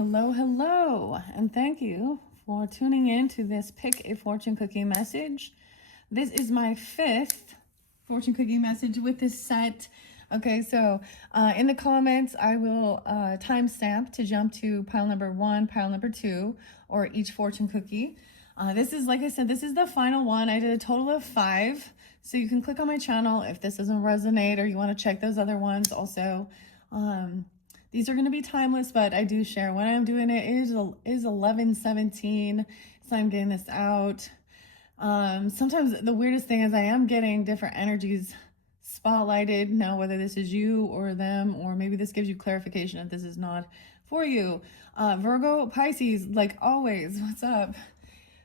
hello, hello, and thank you for tuning in to this Pick a Fortune Cookie message. This is my 5th fortune cookie message with this set. Okay, so in the comments, I will timestamp to jump to pile number 1, pile number 2, or each fortune cookie. This is, like I said, this is the final one. I did a total of 5, so you can click on my channel if this doesn't resonate or you want to check those other ones also. These are going to be timeless, but I do share when I'm doing it. It is 11:17, so I'm getting this out. Sometimes the weirdest thing is I am getting different energies spotlighted. Now, whether this is you or them, or maybe this gives you clarification if this is not for you. Virgo, Pisces, like always, what's up?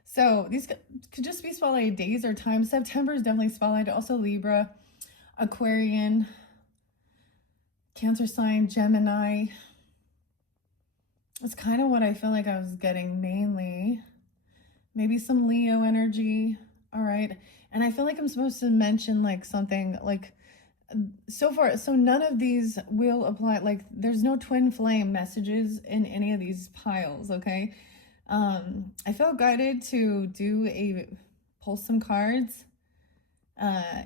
So these could just be spotlighted days or times. September is definitely spotlighted. Also Libra, Aquarian, Cancer sign, Gemini. That's kind of what I feel like I was getting mainly. Maybe some Leo energy. All right. And I feel like I'm supposed to mention like something like so far. So none of these will apply. Like there's no twin flame messages in any of these piles. Okay. I felt guided to pull some cards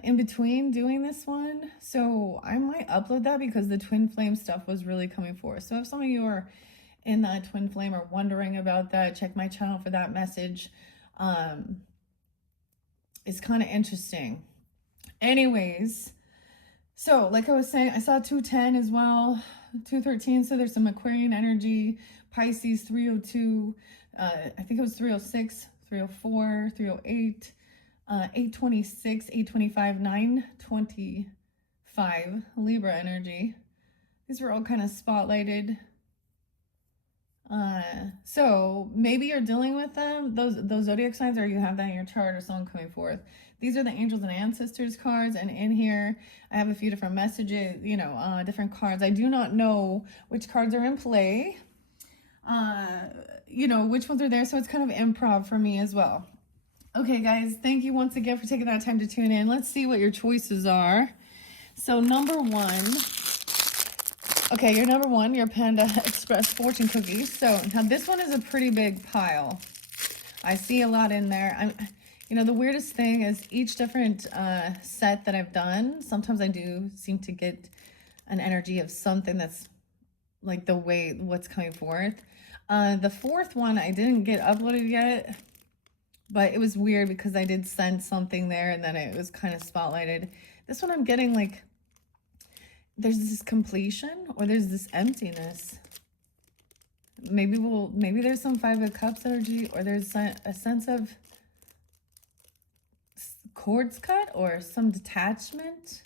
in between doing this one, so I might upload that because the twin flame stuff was really coming forth. So if some of you are in that twin flame or wondering about that, check my channel for that message. It's kind of interesting. Anyways, so like I was saying, I saw 210 as well, 213. So there's some Aquarian energy, Pisces 302. I think it was 306, 304, 308. 826, 825, 925, Libra energy. These were all kind of spotlighted. So maybe you're dealing with them, those zodiac signs, or you have that in your chart or someone coming forth. These are the angels and ancestors cards, and in here I have a few different messages, different cards. I do not know which cards are in play, which ones are there, so it's kind of improv for me as well. Okay, guys, thank you once again for taking that time to tune in. Let's see what your choices are. So number 1, okay, your number 1, your Panda Express fortune cookies. So now this one is a pretty big pile. I see a lot in there. The weirdest thing is each different set that I've done, sometimes I do seem to get an energy of something that's like what's coming forth. The 4th one I didn't get uploaded yet. But it was weird because I did send something there and then it was kind of spotlighted. This one I'm getting like, there's this completion or there's this emptiness. Maybe there's some 5 of Cups energy, or there's a sense of cords cut or some detachment.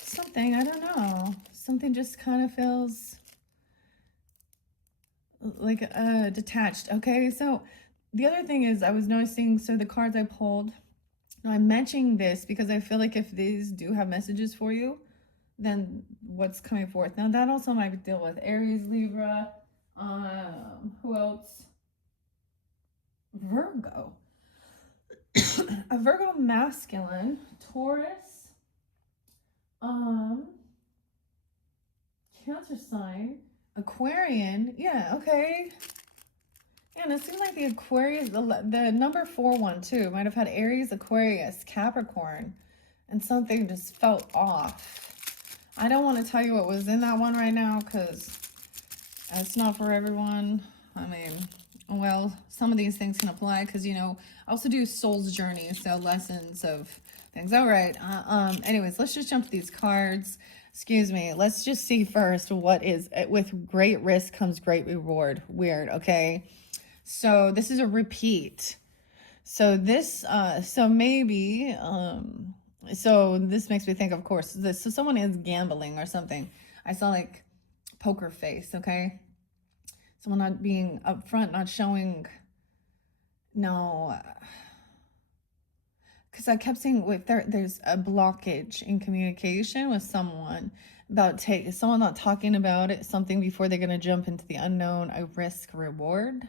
Something, I don't know. Something just kind of feels like detached. Okay, so the other thing is I was noticing, so the cards I pulled, I'm mentioning this because I feel like if these do have messages for you, then what's coming forth. Now that also might deal with Aries, Libra, who else? Virgo. A Virgo masculine, Taurus, Cancer sign, Aquarian. Yeah, okay. And it seems like the Aquarius, the number 4 one too, might have had Aries, Aquarius, Capricorn, and something just felt off. I don't want to tell you what was in that one right now because it's not for everyone. I mean, well, some of these things can apply because, I also do soul's journey, so lessons of things. All right. Anyways, let's just jump to these cards. Excuse me. Let's just see first what is, with great risk comes great reward. Weird. Okay. So this is a repeat. So this, so this makes me think, of course, so someone is gambling or something. I saw like poker face, okay? Someone not being upfront, not showing, no, because I kept saying there's a blockage in communication with someone about someone not talking about it, something before they're going to jump into the unknown, a risk reward.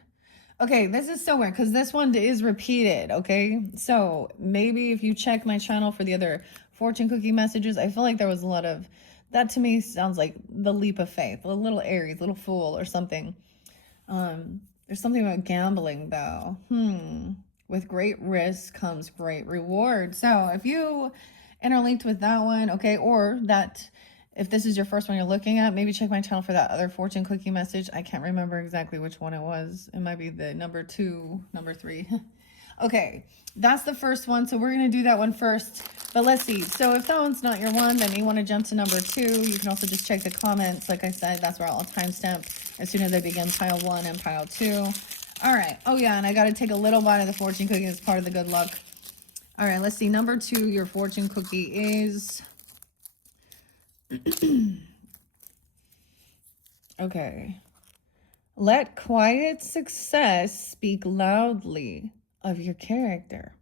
Okay, this is so weird because this one is repeated, okay? So maybe if you check my channel for the other fortune cookie messages, I feel like there was a lot of That to me sounds like the leap of faith, a little Aries, little fool or something. There's something about gambling though. With great risk comes great reward. So if you interlinked with that one, okay, or that if this is your first one you're looking at, maybe check my channel for that other fortune cookie message. I can't remember exactly which one it was. It might be the number 2, number 3. Okay, that's the first one. So we're going to do that one first. But let's see. So if that one's not your one, then you want to jump to number 2. You can also just check the comments. Like I said, that's where I'll timestamp as soon as I begin pile 1 and pile 2. All right. Oh, yeah, and I got to take a little bite of the fortune cookie as part of the good luck. All right, let's see. Number 2, your fortune cookie is... Okay. Let quiet success speak loudly of your character.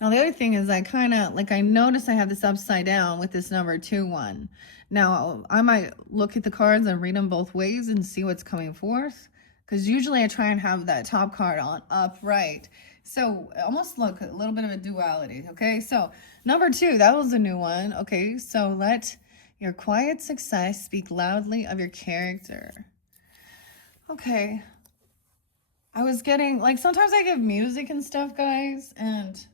Now, the other thing is I kind of, like, I notice I have this upside down with this number 2 one. Now, I might look at the cards and read them both ways and see what's coming forth. Because usually I try and have that top card on upright. So almost look a little bit of a duality. Okay, so number 2, that was a new one. Okay, so let your quiet success speak loudly of your character. Okay. I was getting, like, sometimes I give music and stuff, guys, and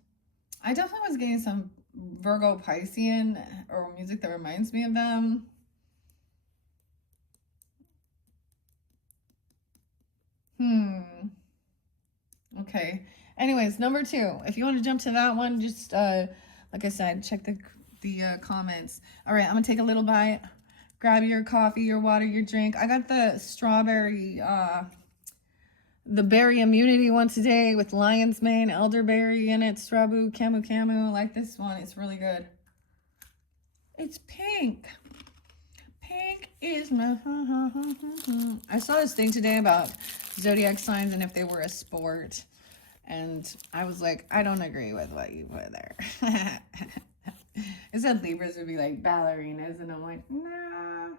I definitely was getting some Virgo Piscean or music that reminds me of them. Okay. Anyways, number 2. If you want to jump to that one, just, like I said, check the comments. All right, I'm going to take a little bite. Grab your coffee, your water, your drink. I got the strawberry, the berry immunity one today with lion's mane, elderberry in it, strabu, camu. I like this one. It's really good. It's pink. Pink is my... I saw this thing today about zodiac signs and if they were a sport. And I was like, I don't agree with what you put there. It said Libras would be like ballerinas, and I'm like, nah.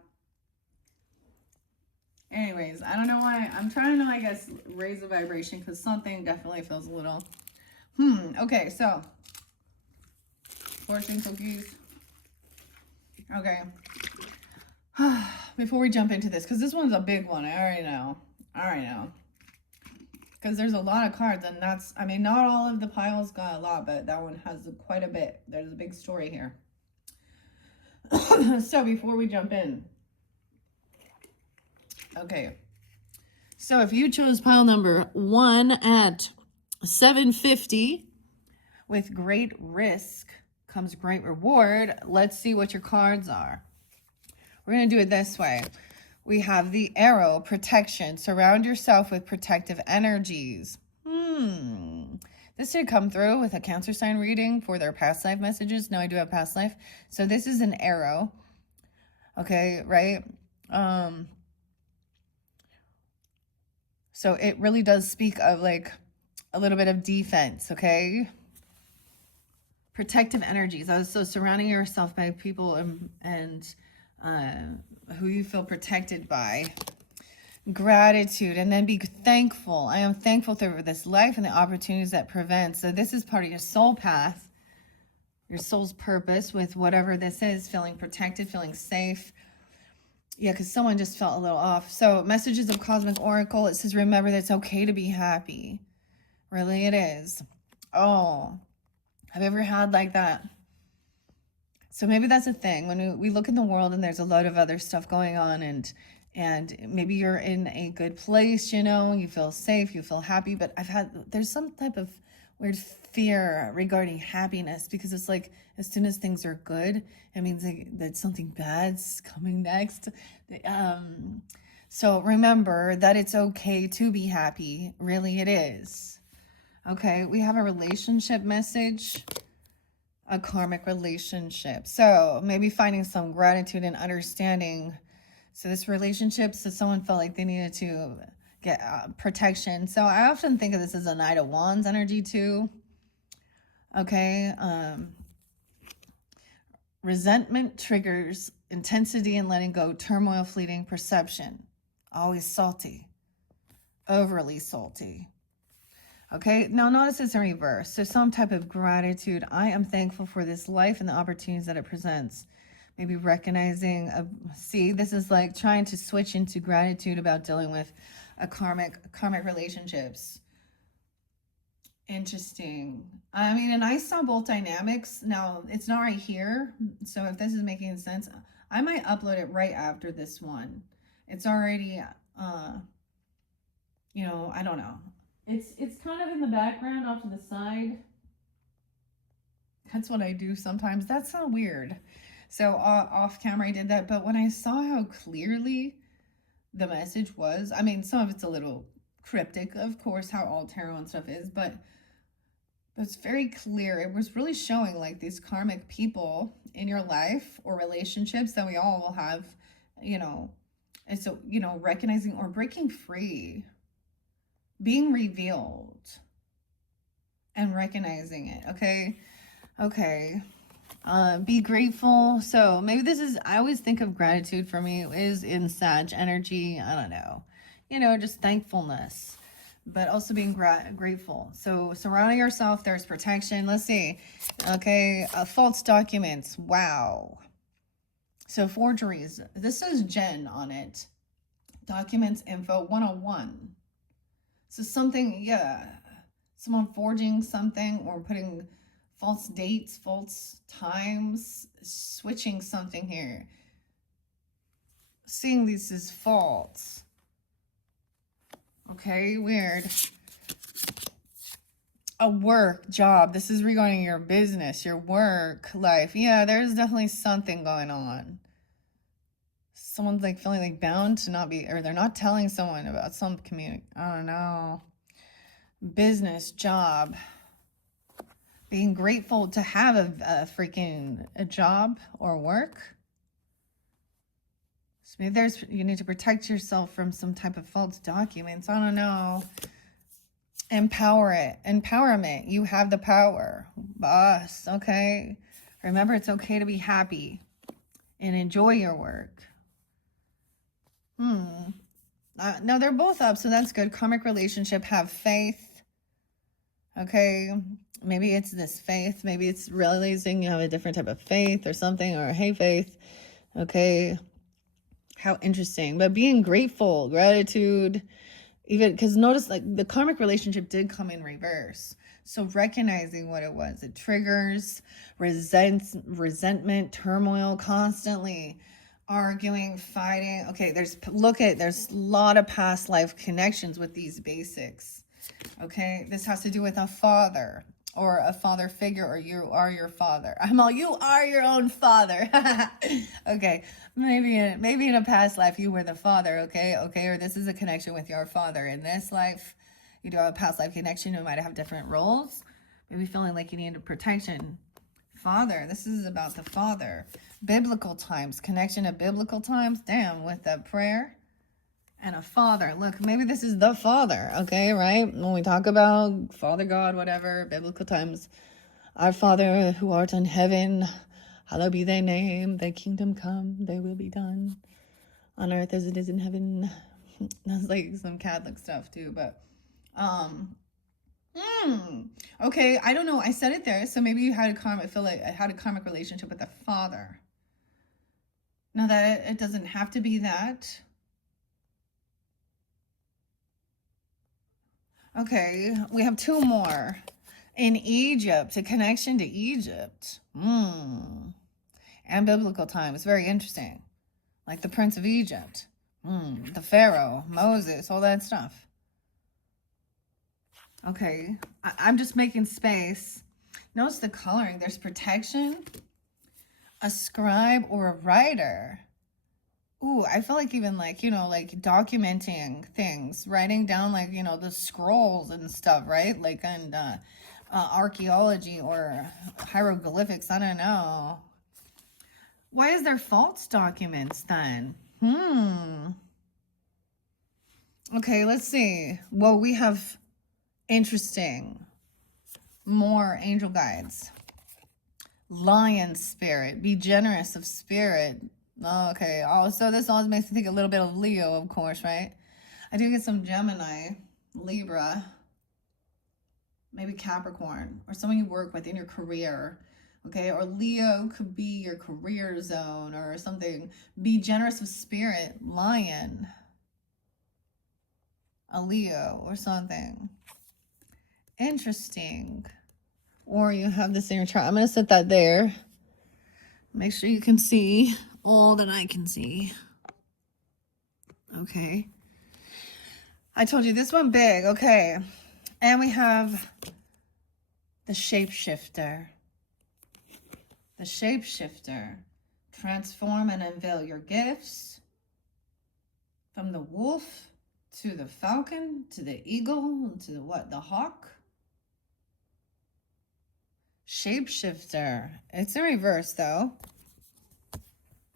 Anyways, I don't know why. I'm trying to, I guess, raise the vibration because something definitely feels a little... Okay, so. Fortune cookies. Okay. Before we jump into this, because this one's a big one. I already know. Because there's a lot of cards, and that's, I mean, not all of the piles got a lot, but that one has quite a bit. There's a big story here. So before we jump in, okay. So if you chose pile number 1 at 750, with great risk comes great reward. Let's see what your cards are. We're going to do it this way. We have the arrow, protection. Surround yourself with protective energies. This did come through with a Cancer sign reading for their past life messages. No, I do have past life. So this is an arrow. Okay, right? So it really does speak of like a little bit of defense, okay? Protective energies. So surrounding yourself by people and who you feel protected by. Gratitude, and then be thankful. I am thankful for this life and the opportunities that present. So this is part of your soul path, your soul's purpose with whatever this is, feeling protected, feeling safe. Yeah, because someone just felt a little off. So messages of Cosmic Oracle, it says, remember that it's okay to be happy. Really, it is. Oh, have you ever had like that? So maybe that's a thing. When we look in the world and there's a lot of other stuff going on, and maybe you're in a good place, you know, you feel safe, you feel happy, but there's some type of weird fear regarding happiness, because it's like, as soon as things are good, it means that something bad's coming next. So remember that it's okay to be happy. Really, it is. Okay, we have a relationship message. A karmic relationship. So maybe finding some gratitude and understanding. So this relationship, so someone felt like they needed to get protection. So I often think of this as a Knight of Wands energy too. Okay. Resentment triggers intensity and letting go, turmoil, fleeting perception. Always salty. Overly salty. Okay, now notice it's in reverse. So some type of gratitude. I am thankful for this life and the opportunities that it presents. Maybe recognizing see, this is like trying to switch into gratitude about dealing with a karmic relationships. Interesting. I mean, and I saw both dynamics. Now, it's not right here. So if this is making sense, I might upload it right after this one. It's already, you know, I don't know. It's kind of in the background off to the side. That's what I do sometimes. That's so weird. So off camera I did that. But when I saw how clearly the message was, I mean, some of it's a little cryptic, of course, how all tarot and stuff is, but it's very clear. It was really showing like these karmic people in your life or relationships that we all will have, you know, and so, you know, recognizing or breaking free, being revealed and recognizing it. Okay. Okay. Be grateful. So maybe this is, I always think of gratitude for me is in Sag energy. I don't know, you know, just thankfulness, but also being grateful. So surrounding yourself, there's protection. Let's see. Okay. False documents. Wow. So forgeries. This says Jen on it. Documents info 101. So something, yeah. Someone forging something or putting false dates, false times, switching something here. Seeing these as false. Okay, weird. A work, job. This is regarding your business, your work, life. Yeah, there's definitely something going on. Someone's like feeling like bound to not be, or they're not telling someone about some community. I don't know. Business, job. Being grateful to have a freaking job or work. So maybe you need to protect yourself from some type of false documents. I don't know. Empowerment. You have the power. Boss, okay? Remember, it's okay to be happy and enjoy your work. No, they're both up, so that's good. Karmic relationship, have faith. Okay, maybe it's this faith. Maybe it's realizing you have a different type of faith or something, or hey, faith. Okay, how interesting. But being grateful, gratitude, even because notice like the karmic relationship did come in reverse. So recognizing what it was, it triggers resentment, turmoil, constantly arguing, fighting. Okay, there's a lot of past life connections with these basics. Okay, this has to do with a father or a father figure, or you are your father. You are your own father. Okay, maybe in a past life you were the father. Okay, or this is a connection with your father. In this life, you do have a past life connection. You might have different roles. Maybe feeling like you need a protection. Father, this is about the father. Biblical times, connection to biblical times. Damn, with the prayer. And a father. Look, maybe this is the father, okay, right? When we talk about Father God, whatever, biblical times, our Father who art in heaven, hallowed be thy name, thy kingdom come, thy will be done on earth as it is in heaven. That's like some Catholic stuff too, but okay, I don't know. I said it there, so maybe you had a karmic relationship with a father. Now that it doesn't have to be that. Okay, we have two more. In Egypt, a connection to Egypt. And biblical times, very interesting. Like the Prince of Egypt. The Pharaoh, Moses, all that stuff. Okay, I'm just making space. Notice the coloring. There's protection, a scribe or a writer. Ooh, I feel like even like, like documenting things, writing down like, the scrolls and stuff, right? Like, and archaeology or hieroglyphics, I don't know. Why is there false documents then? Okay, let's see. Well, we have interesting, more angel guides. Lion spirit, be generous of spirit. Okay, so this always makes me think a little bit of Leo, of course, right? I do get some Gemini, Libra, maybe Capricorn, or someone you work with in your career. Okay, or Leo could be your career zone or something. Be generous of spirit, lion, a Leo or something. Interesting. Or you have this in your chart. I'm going to set that there. Make sure you can see all that I can see. Okay. I told you this one big. Okay. And we have the shapeshifter. The shapeshifter. Transform and unveil your gifts. From the wolf to the falcon to the eagle to the what? The hawk. Shapeshifter. It's in reverse though.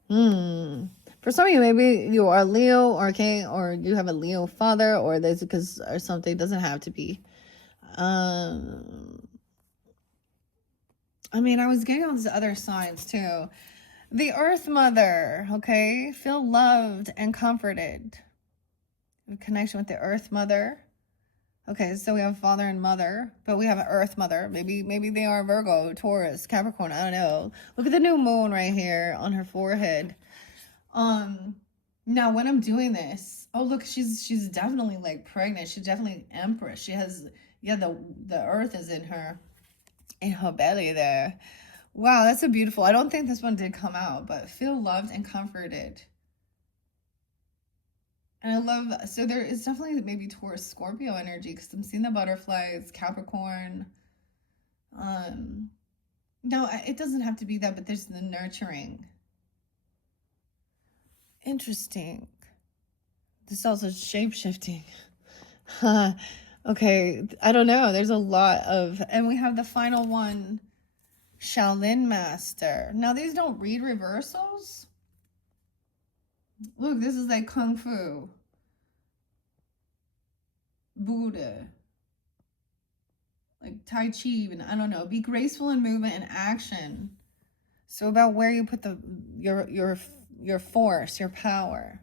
For some of you, maybe you are Leo, okay, or you have a Leo father, or there's because or something. It doesn't have to be. I mean, I was getting all these other signs too. The Earth Mother, okay, feel loved and comforted. A connection with the Earth Mother. Okay, so we have father and mother, but we have an Earth Mother. Maybe they are Virgo, Taurus, Capricorn. I don't know. Look at the new moon right here on her forehead. Now when I'm doing this, oh look, she's definitely like pregnant. She's definitely Empress. She has, yeah, the Earth is in her belly there. Wow, that's a beautiful. I don't think this one did come out, but feel loved and comforted. And I love, so there is definitely maybe Taurus Scorpio energy because I'm seeing the butterflies, Capricorn. No, it doesn't have to be that, but there's the nurturing. Interesting. This also shape-shifting. Okay, I don't know. There's a lot of, and we have the final one, Shaolin Master. Now, these don't read reversals. Look, this is like Kung Fu. Buddha. Like Tai Chi, even, I don't know. Be graceful in movement and action. So about where you put your force, your power.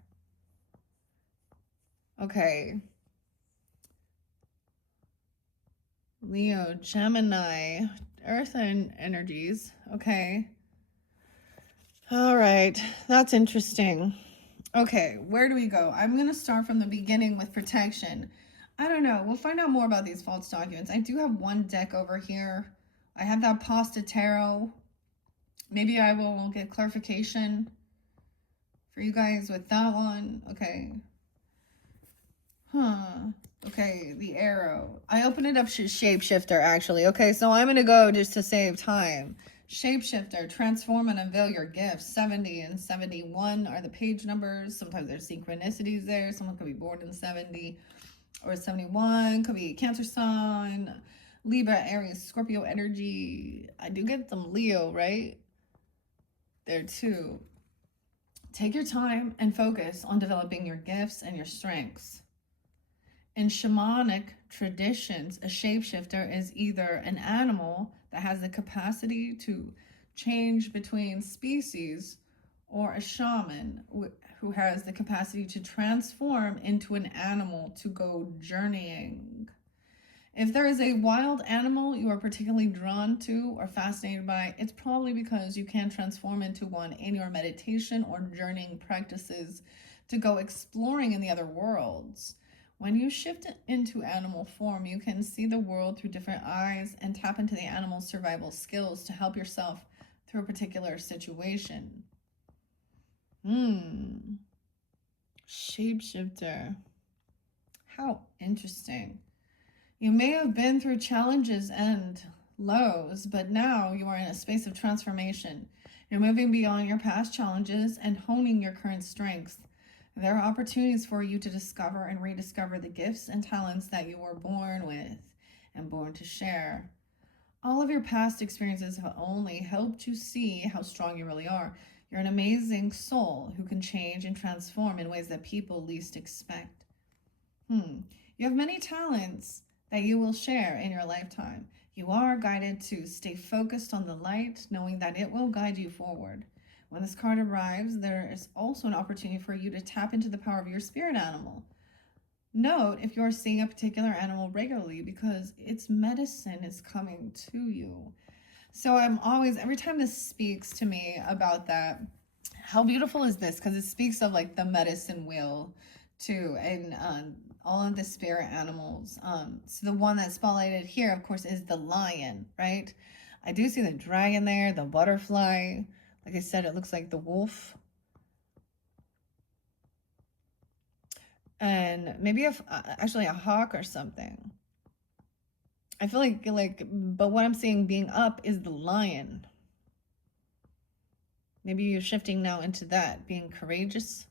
Okay. Leo, Gemini, Earth and energies. Okay. All right. That's interesting. Okay, where do we go? I'm going to start from the beginning with protection. I don't know. We'll find out more about these false documents. I do have one deck over here. I have that Pasta Tarot. Maybe I will get clarification for you guys with that one. Okay. Okay, the arrow. I opened it up shapeshifter actually. Okay, so I'm gonna go just to save time. Shapeshifter, transform and unveil your gifts. 70 and 71 are the page numbers. Sometimes there's synchronicities there. Someone could be born in 70 or 71. Could be Cancer sign, Libra, Aries, Scorpio energy. I do get some Leo, right? There too. Take your time and focus on developing your gifts and your strengths. In shamanic traditions, a shapeshifter is either an animal that has the capacity to change between species or a shaman who has the capacity to transform into an animal to go journeying. If there is a wild animal you are particularly drawn to or fascinated by, it's probably because you can transform into one in your meditation or journeying practices to go exploring in the other worlds. When you shift into animal form, you can see the world through different eyes and tap into the animal's survival skills to help yourself through a particular situation. Shapeshifter. How interesting. You may have been through challenges and lows, but now you are in a space of transformation. You're moving beyond your past challenges and honing your current strengths. There are opportunities for you to discover and rediscover the gifts and talents that you were born with and born to share. All of your past experiences have only helped you see how strong you really are. You're an amazing soul who can change and transform in ways that people least expect. You have many talents that you will share in your lifetime. You are guided to stay focused on the light, knowing that it will guide you forward. When this card arrives, there is also an opportunity for you to tap into the power of your spirit animal. Note if you're seeing a particular animal regularly because its medicine is coming to you. So I'm always, every time this speaks to me about that, how beautiful is this? Because it speaks of like the medicine wheel too, and all of the spirit animals. So the one that's spotlighted here, of course, is the lion, right? I do see the dragon there, the butterfly. Like I said, it looks like the wolf. And maybe actually a hawk or something. I feel like, but what I'm seeing being up is the lion. Maybe you're shifting now into that, being courageous.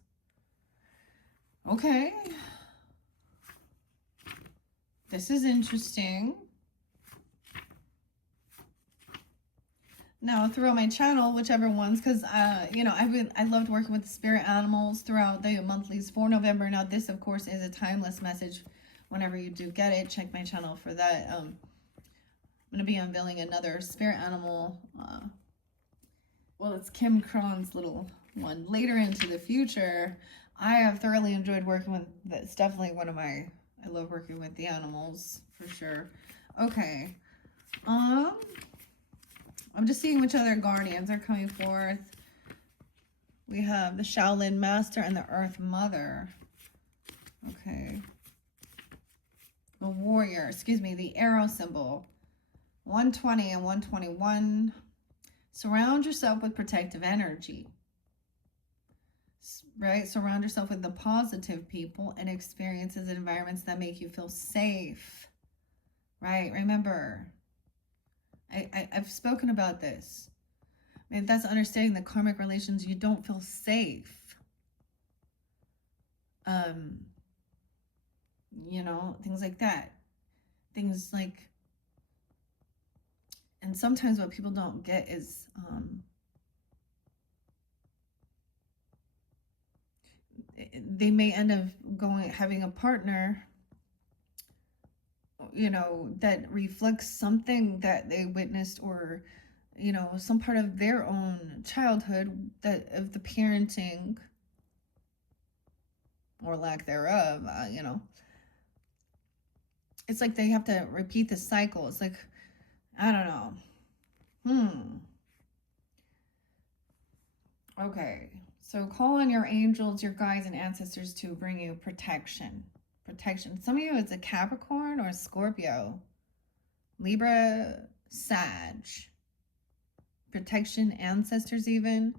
Okay. This is interesting. Now throughout my channel, whichever ones, because you know, I loved working with the spirit animals throughout the monthlies for November. Now this, of course, is a timeless message. Whenever you do get it, check my channel for that. I'm gonna be unveiling another spirit animal. Well, it's Kim Cron's little one later into the future. I have thoroughly enjoyed working with. It's definitely one of my. I love working with the animals for sure. Okay. I'm just seeing which other guardians are coming forth. We have the Shaolin Master and the Earth Mother. Okay. The Warrior, excuse me, the arrow symbol. 120 and 121. Surround yourself with protective energy. Right? Surround yourself with the positive people and experiences and environments that make you feel safe. Right? Remember, I've spoken about this. I mean, that's understanding the karmic relations. You don't feel safe. You know, things like that. Things like, and sometimes what people don't get is, they may end up having a partner, you know, that reflects something that they witnessed, or, you know, some part of their own childhood, that of the parenting or lack thereof, you know. It's like they have to repeat the cycle. It's like, I don't know. Okay. So call on your angels, your guides, and ancestors to bring you protection. Protection. Some of you, it's a Capricorn or a Scorpio. Libra, Sag. Protection, ancestors even.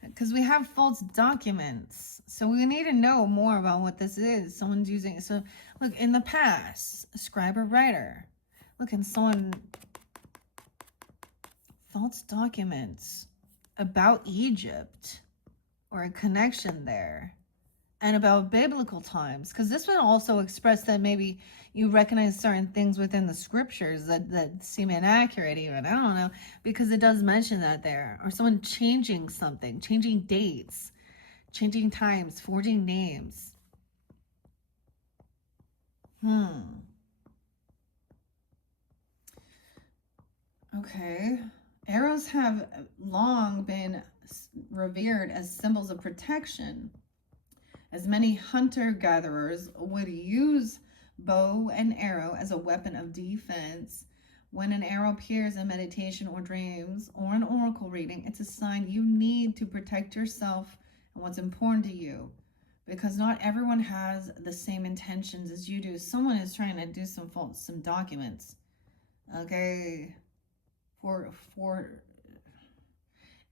Because we have false documents. So we need to know more about what this is. Someone's using it. So look, in the past, a scribe or writer. Look, and someone, false documents about Egypt or a connection there, and about biblical times, because this would also express that maybe you recognize certain things within the scriptures that seem inaccurate even. I don't know, because it does mention that there. Or someone changing something, changing dates, changing times, forging names. Okay. Arrows have long been revered as symbols of protection, as many hunter-gatherers would use bow and arrow as a weapon of defense. When an arrow appears in meditation or dreams or an oracle reading, it's a sign you need to protect yourself and what's important to you, because not everyone has the same intentions as you do. Someone is trying to do some documents, okay,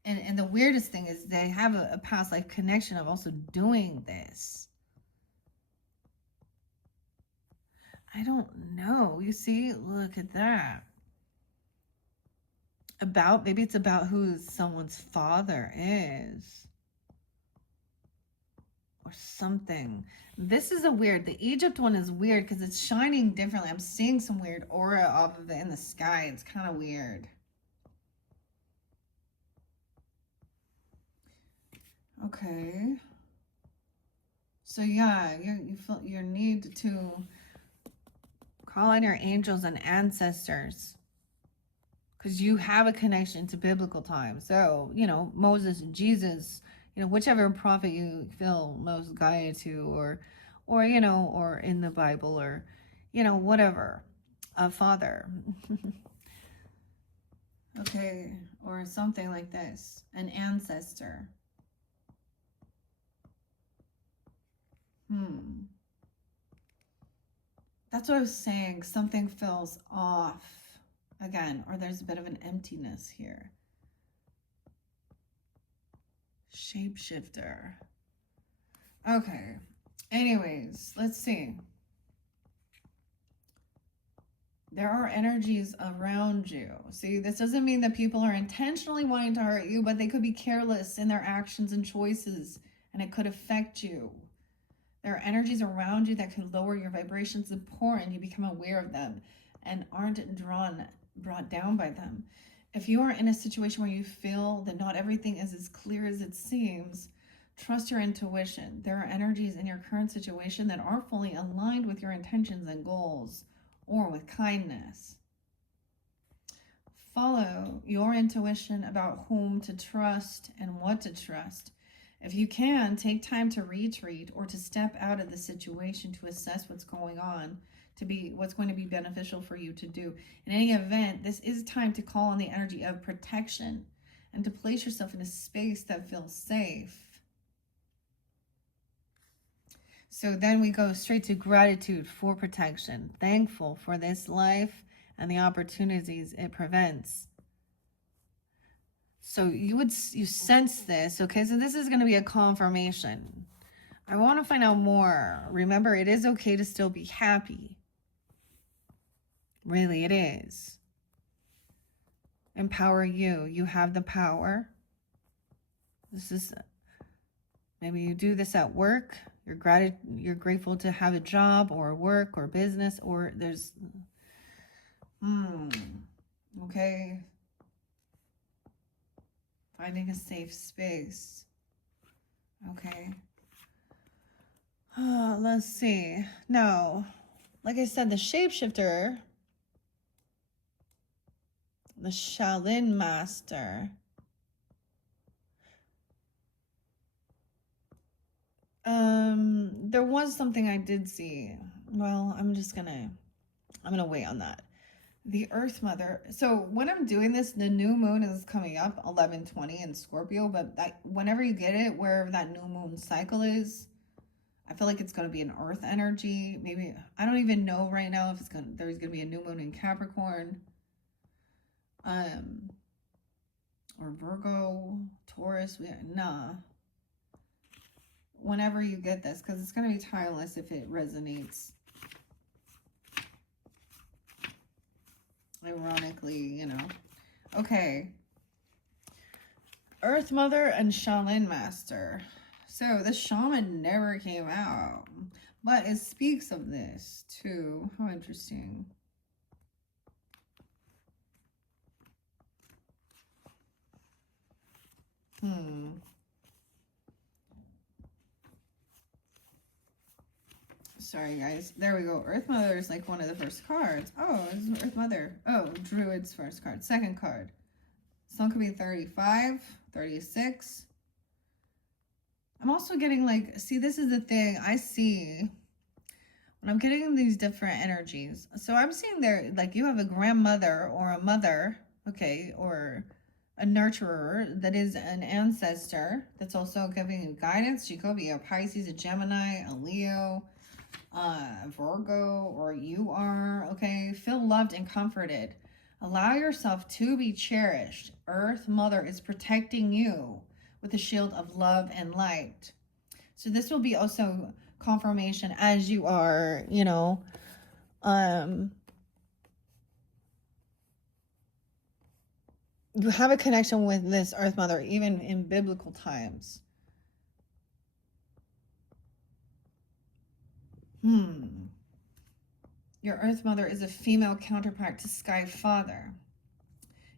and the weirdest thing is they have a past life connection of also doing this. I don't know. You see, look at that. Maybe it's about who someone's father is. Or something. This is the Egypt one is weird because it's shining differently. I'm seeing some weird aura off of it in the sky. It's kind of weird. Okay. So yeah, you feel your need to call on your angels and ancestors, because you have a connection to biblical times. So, you know, Moses, Jesus, you know, whichever prophet you feel most guided to, or you know, or in the Bible, or, you know, whatever, a father. Okay, or something like this. An ancestor. That's what I was saying. Something feels off again, or there's a bit of an emptiness here. Shapeshifter. Okay. Anyways, let's see. There are energies around you. See, this doesn't mean that people are intentionally wanting to hurt you, but they could be careless in their actions and choices, and it could affect you. There are energies around you that can lower your vibrations and pour, and you become aware of them and aren't brought down by them. If you are in a situation where you feel that not everything is as clear as it seems, trust your intuition. There are energies in your current situation that aren't fully aligned with your intentions and goals or with kindness. Follow your intuition about whom to trust and what to trust. If you can, take time to retreat or to step out of the situation to assess what's going on, to be what's going to be beneficial for you to do. In any event, this is time to call on the energy of protection and to place yourself in a space that feels safe. So then we go straight to gratitude for protection, thankful for this life and the opportunities it prevents. So you sense this, okay? So this is going to be a confirmation. I want to find out more. Remember, it is okay to still be happy. Really, it is. Empower you. You have the power. This is, maybe you do this at work. You're grateful to have a job or work or business, or there's, okay. Finding a safe space. Okay. Let's see. Now, like I said, the shapeshifter, the Shaolin master, there was something I did see. Well, I'm gonna wait on that. The Earth Mother. So when I'm doing this, the new moon is coming up 11/20 in Scorpio, but whenever you get it, wherever that new moon cycle is, I feel like it's going to be an earth energy. Maybe, I don't even know right now if there's going to be a new moon in Capricorn, or Virgo, Taurus. Nah. Whenever you get this, because it's going to be timeless if it resonates. Ironically, you know. Okay. Earth Mother and Shaolin Master. So the shaman never came out, but it speaks of this too. How interesting. Sorry, guys. There we go. Earth Mother is like one of the first cards. Oh, it's Earth Mother. Oh, Druid's first card. Second card. Some could be 35, 36. I'm also getting like, see, this is the thing I see when I'm getting these different energies. So I'm seeing there, like you have a grandmother or a mother, okay, or a nurturer that is an ancestor that's also giving you guidance. She could be a Pisces, a Gemini, a Leo, Virgo, or you are, okay? Feel loved and comforted. Allow yourself to be cherished. Earth Mother is protecting you with a shield of love and light. So this will be also confirmation as you are, you know, you have a connection with this Earth Mother, even in biblical times. Your Earth Mother is a female counterpart to Sky Father.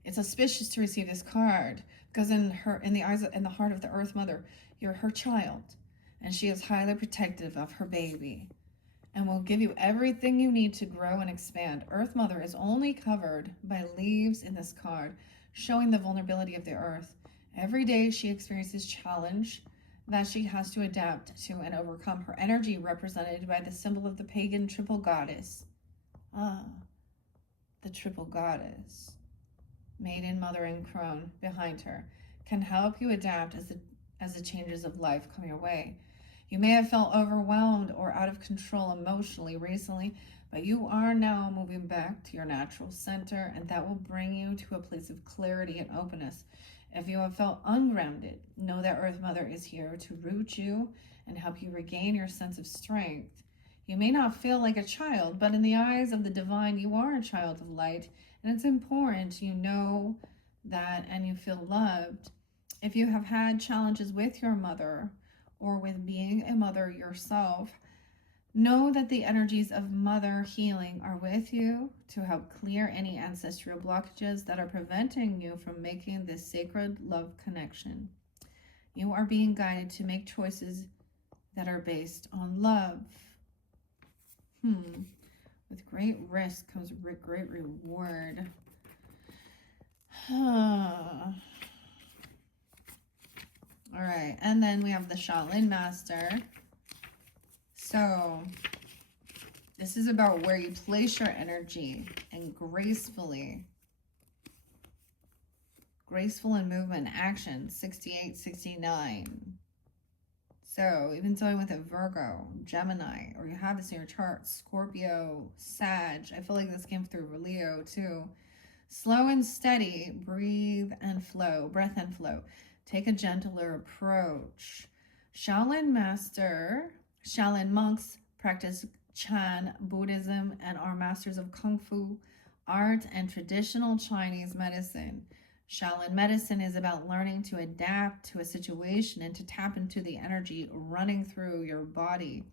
It's auspicious to receive this card because in the eyes in the heart of the Earth Mother, you're her child, and she is highly protective of her baby and will give you everything you need to grow and expand. Earth Mother is only covered by leaves in this card, showing the vulnerability of the earth. Every day she experiences challenge that she has to adapt to and overcome. Her energy represented by the symbol of the pagan triple goddess. The triple goddess. Maiden, Mother, and Crone behind her, can help you adapt as the changes of life come your way. You may have felt overwhelmed or out of control emotionally recently, but you are now moving back to your natural center, and that will bring you to a place of clarity and openness. If you have felt ungrounded, know that Earth Mother is here to root you and help you regain your sense of strength. You may not feel like a child, but in the eyes of the divine, you are a child of light, and it's important you know that and you feel loved. If you have had challenges with your mother or with being a mother yourself, know that the energies of mother healing are with you to help clear any ancestral blockages that are preventing you from making this sacred love connection. You are being guided to make choices that are based on love. With great risk comes great reward. All right, and then we have the Shaolin Master. So this is about where you place your energy and graceful in movement, action, 68, 69. So even dealing with a Virgo, Gemini, or you have this in your chart, Scorpio, Sag. I feel like this came through Leo too. Slow and steady, breathe and flow, breath and flow. Take a gentler approach. Shaolin monks practice Chan Buddhism and are masters of Kung Fu, art, and traditional Chinese medicine. Shaolin medicine is about learning to adapt to a situation and to tap into the energy running through your body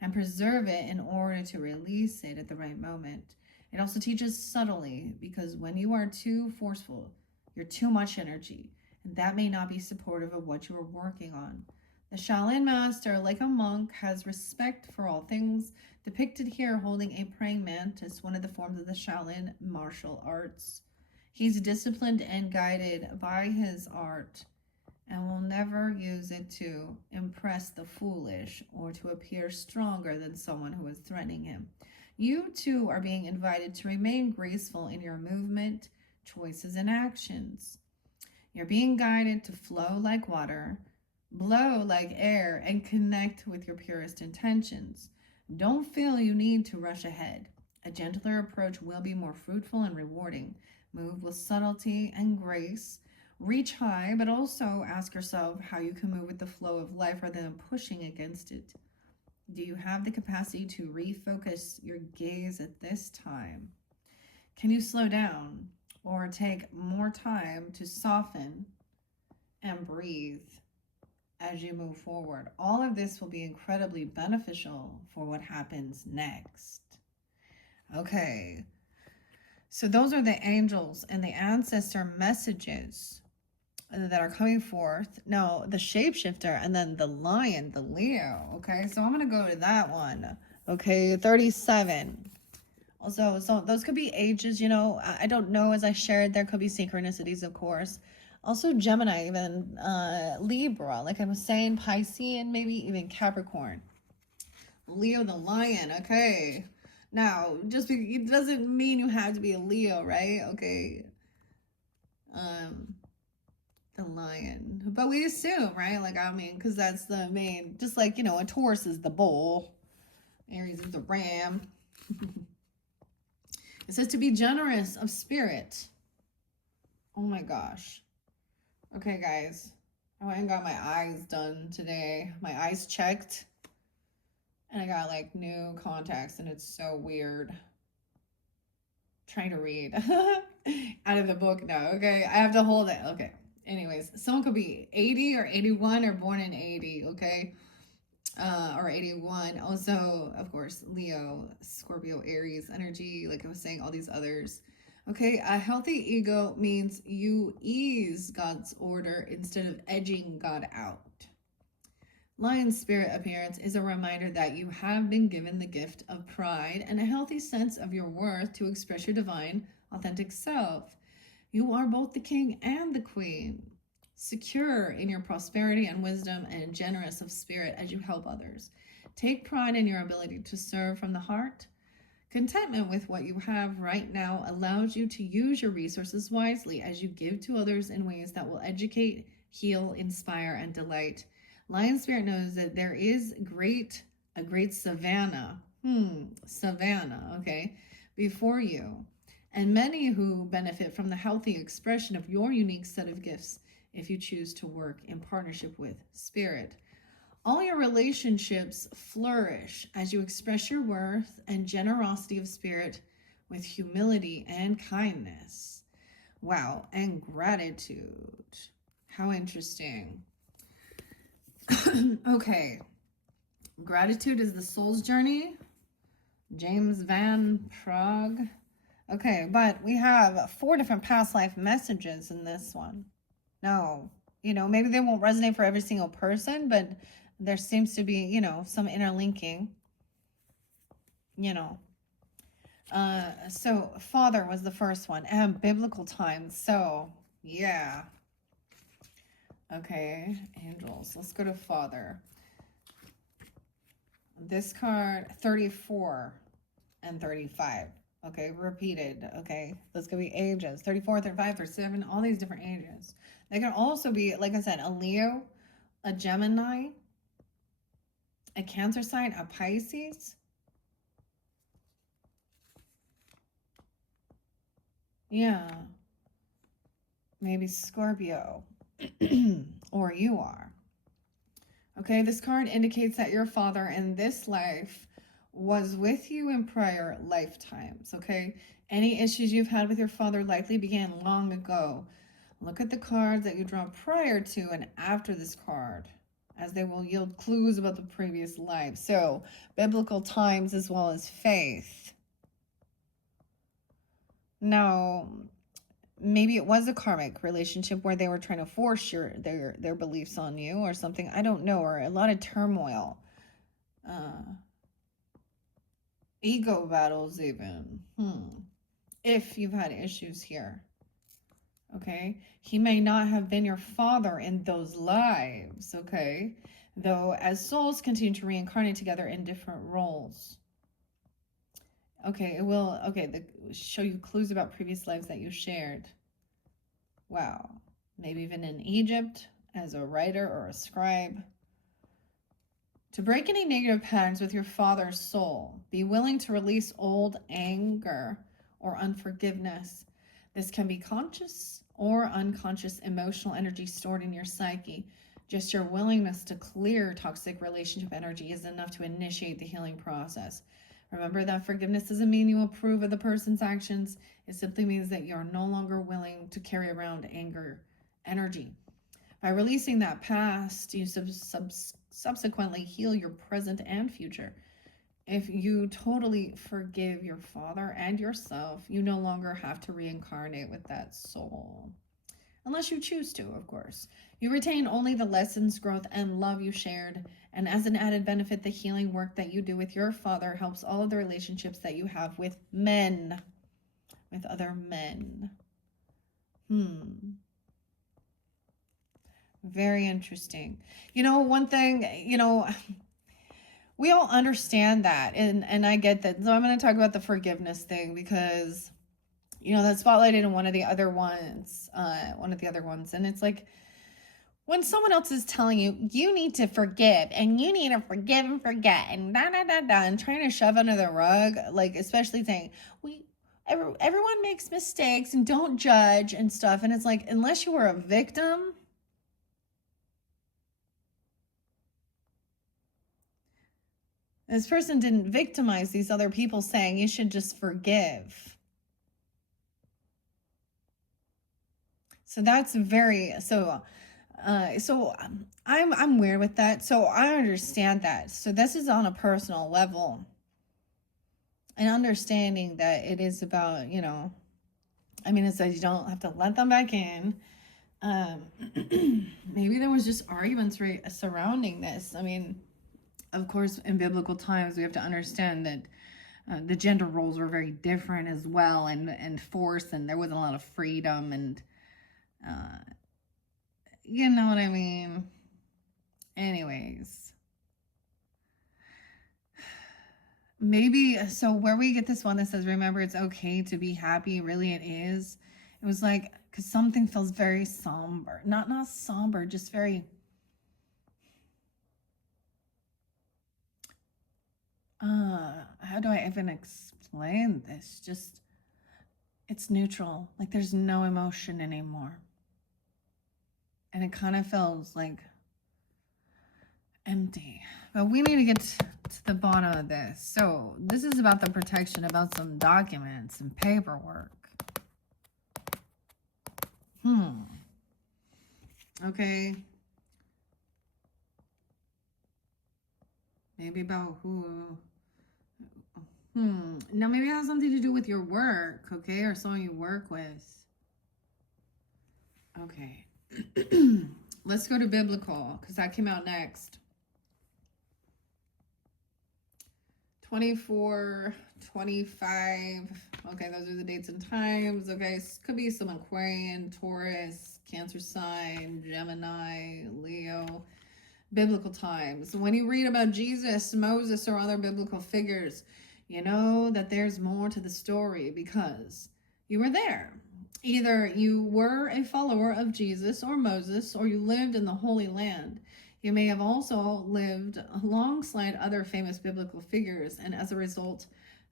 and preserve it in order to release it at the right moment. It also teaches subtly, because when you are too forceful, you're too much energy, and that may not be supportive of what you are working on. The Shaolin master, like a monk, has respect for all things, depicted here holding a praying mantis, one of the forms of the Shaolin martial arts. He's disciplined and guided by his art and will never use it to impress the foolish or to appear stronger than someone who is threatening him. You too are being invited to remain graceful in your movement, choices, and actions. You're being guided to flow like water, blow like air, and connect with your purest intentions. Don't feel you need to rush ahead. A gentler approach will be more fruitful and rewarding. Move with subtlety and grace. Reach high, but also ask yourself how you can move with the flow of life rather than pushing against it. Do you have the capacity to refocus your gaze at this time? Can you slow down or take more time to soften and breathe as you move forward? All of this will be incredibly beneficial for what happens next. Okay. So those are the angels and the ancestor messages that are coming forth. Now, the shapeshifter and then the lion, the Leo. Okay, so I'm going to go to that one. Okay, 37. Also, so those could be ages, you know. I don't know, as I shared, there could be synchronicities, of course. Also, Gemini, even Libra, like I was saying, Piscean, maybe even Capricorn. Leo the lion, okay. Now, it doesn't mean you have to be a Leo, right? Okay. The lion. But we assume, right? Like, I mean, because that's the main, just like, you know, a Taurus is the bull. Aries is the ram. It says to be generous of spirit. Oh my gosh. Okay, guys. I went and got my eyes done today. My eyes checked. And I got like new contacts and it's so weird. Trying to read out of the book now. Okay, I have to hold it. Okay. Anyways, someone could be 80 or 81 or born in 80. Okay. Or 81. Also, of course, Leo, Scorpio, Aries energy. Like I was saying, all these others. Okay. A healthy ego means you ease God's order instead of edging God out. Lion spirit appearance is a reminder that you have been given the gift of pride and a healthy sense of your worth to express your divine, authentic self. You are both the king and the queen, secure in your prosperity and wisdom and generous of spirit as you help others. Take pride in your ability to serve from the heart. Contentment with what you have right now allows you to use your resources wisely as you give to others in ways that will educate, heal, inspire, and delight. Lion Spirit knows that there is a great savannah, savannah, okay, before you, and many who benefit from the healthy expression of your unique set of gifts if you choose to work in partnership with Spirit. All your relationships flourish as you express your worth and generosity of spirit with humility and kindness. Wow, and gratitude. How interesting. Okay, gratitude is the soul's journey. James Van Prague. Okay, but we have 4 different past life messages in this one. No, maybe they won't resonate for every single person, but there seems to be, some interlinking, so Father was the first one, and biblical times. So, yeah. Okay, angels. Let's go to Father. This card, 34 and 35. Okay, repeated. Okay, those could be ages. 34, 35, 37, all these different ages. They can also be, like I said, a Leo, a Gemini, a Cancer sign, a Pisces. Yeah. Maybe Scorpio. Or you are. Okay, this card indicates that your father in this life was with you in prior lifetimes. Okay, any issues you've had with your father likely began long ago. Look at the cards that you draw prior to and after this card, as they will yield clues about the previous life. So, biblical times as well as faith. Now, maybe it was a karmic relationship where they were trying to force their beliefs on you or something. I don't know, or a lot of turmoil. Ego battles even. If you've had issues here. Okay, he may not have been your father in those lives, okay, though as souls continue to reincarnate together in different roles. Okay, it will, show you clues about previous lives that you shared. Wow, maybe even in Egypt as a writer or a scribe. To break any negative patterns with your father's soul, be willing to release old anger or unforgiveness. This can be conscious or unconscious emotional energy stored in your psyche. Just your willingness to clear toxic relationship energy is enough to initiate the healing process. Remember that forgiveness doesn't mean you approve of the person's actions. It simply means that you're no longer willing to carry around anger energy. By releasing that past, you subsequently heal your present and future. If you totally forgive your father and yourself, you no longer have to reincarnate with that soul. Unless you choose to, of course. You retain only the lessons, growth, and love you shared. And as an added benefit, the healing work that you do with your father helps all of the relationships that you have with men. With other men. Very interesting. One thing, we all understand that, and I get that. So I'm going to talk about the forgiveness thing because, that's spotlighted in one of the other ones, and it's like, when someone else is telling you, you need to forgive, and you need to forgive and forget, and and trying to shove under the rug, like, especially saying, everyone makes mistakes, and don't judge, and stuff, and it's like, unless you were a victim, this person didn't victimize these other people saying you should just forgive. So that's I'm weird with that. So I understand that. So this is on a personal level. And understanding that it is about, it says you don't have to let them back in. Maybe there was just arguments surrounding this. Of course, in biblical times, we have to understand that the gender roles were very different as well, and forced, and there wasn't a lot of freedom, and you know what I mean? Anyways. maybe, so where we get this one that says, remember, it's okay to be happy. Really, it is. It was like, because something feels very somber. Not somber, just very, how do I even explain this? Just, it's neutral. Like there's no emotion anymore. And it kind of feels like empty. But we need to get to the bottom of this. So this is about the protection, about some documents and paperwork. Okay. Maybe about who. Now maybe it has something to do with your work, okay? Or someone you work with. Okay. Let's go to biblical, because that came out next. 24, 25. Okay, those are the dates and times. Okay, could be some Aquarian, Taurus, Cancer sign, Gemini, Leo. Biblical times. When you read about Jesus, Moses, or other biblical figures, you know that there's more to the story because you were there. Either you were a follower of Jesus or Moses, or you lived in the Holy Land. You may have also lived alongside other famous biblical figures, and as a result,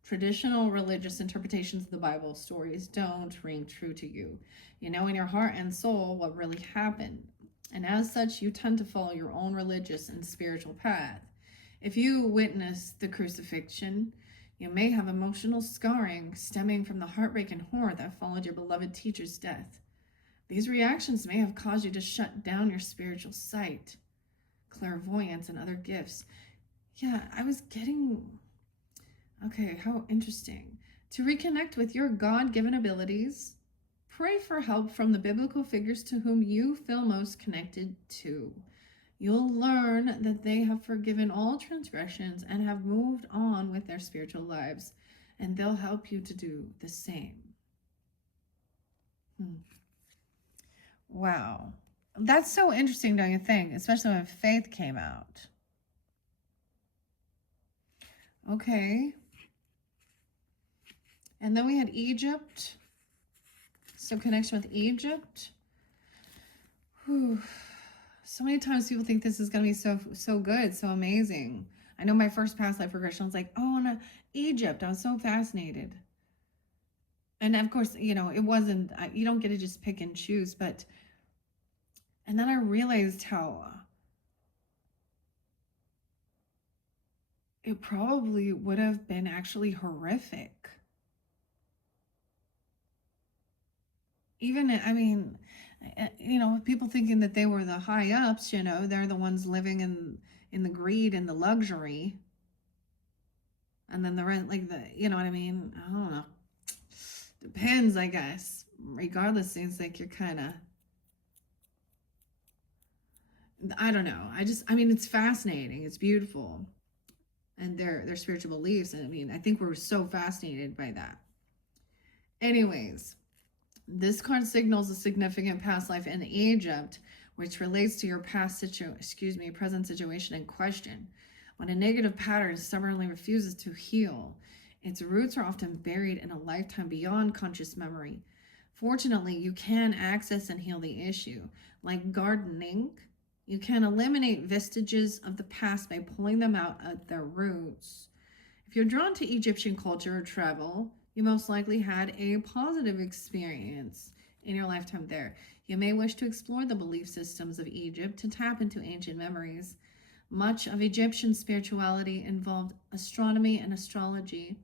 traditional religious interpretations of the Bible stories don't ring true to you. You know in your heart and soul what really happened, and as such, you tend to follow your own religious and spiritual path. If you witness the crucifixion, you may have emotional scarring stemming from the heartbreak and horror that followed your beloved teacher's death. These reactions may have caused you to shut down your spiritual sight, clairvoyance, and other gifts. Yeah, I was getting... Okay, how interesting. To reconnect with your God-given abilities, pray for help from the biblical figures to whom you feel most connected to. You'll learn that they have forgiven all transgressions and have moved on with their spiritual lives, and they'll help you to do the same. Wow. That's so interesting, don't you think? Especially when faith came out. Okay. And then we had Egypt. So connection with Egypt. Whew. So many times people think this is going to be so good, so amazing. I know my first past life regression, I was like, oh, no, Egypt. I was so fascinated. And of course, you know, it wasn't, you don't get to just pick and choose, but, and then I realized how it probably would have been actually horrific. Even, I mean, you know, people thinking that they were the high ups, you know, they're the ones living in the greed and the luxury. And then the rent, like the, you know what I mean? I don't know. Depends, I guess. Regardless, seems like you're kind of, I don't know. I mean, it's fascinating. It's beautiful. And their spiritual beliefs. And I mean, I think we're so fascinated by that. Anyways, this card signals a significant past life in Egypt, which relates to your present situation in question. When a negative pattern stubbornly refuses to heal, its roots are often buried in a lifetime beyond conscious memory. Fortunately, you can access and heal the issue. Like gardening, you can eliminate vestiges of the past by pulling them out at their roots. If you're drawn to Egyptian culture or travel, you most likely had a positive experience in your lifetime there. You may wish to explore the belief systems of Egypt to tap into ancient memories. Much of Egyptian spirituality involved astronomy and astrology.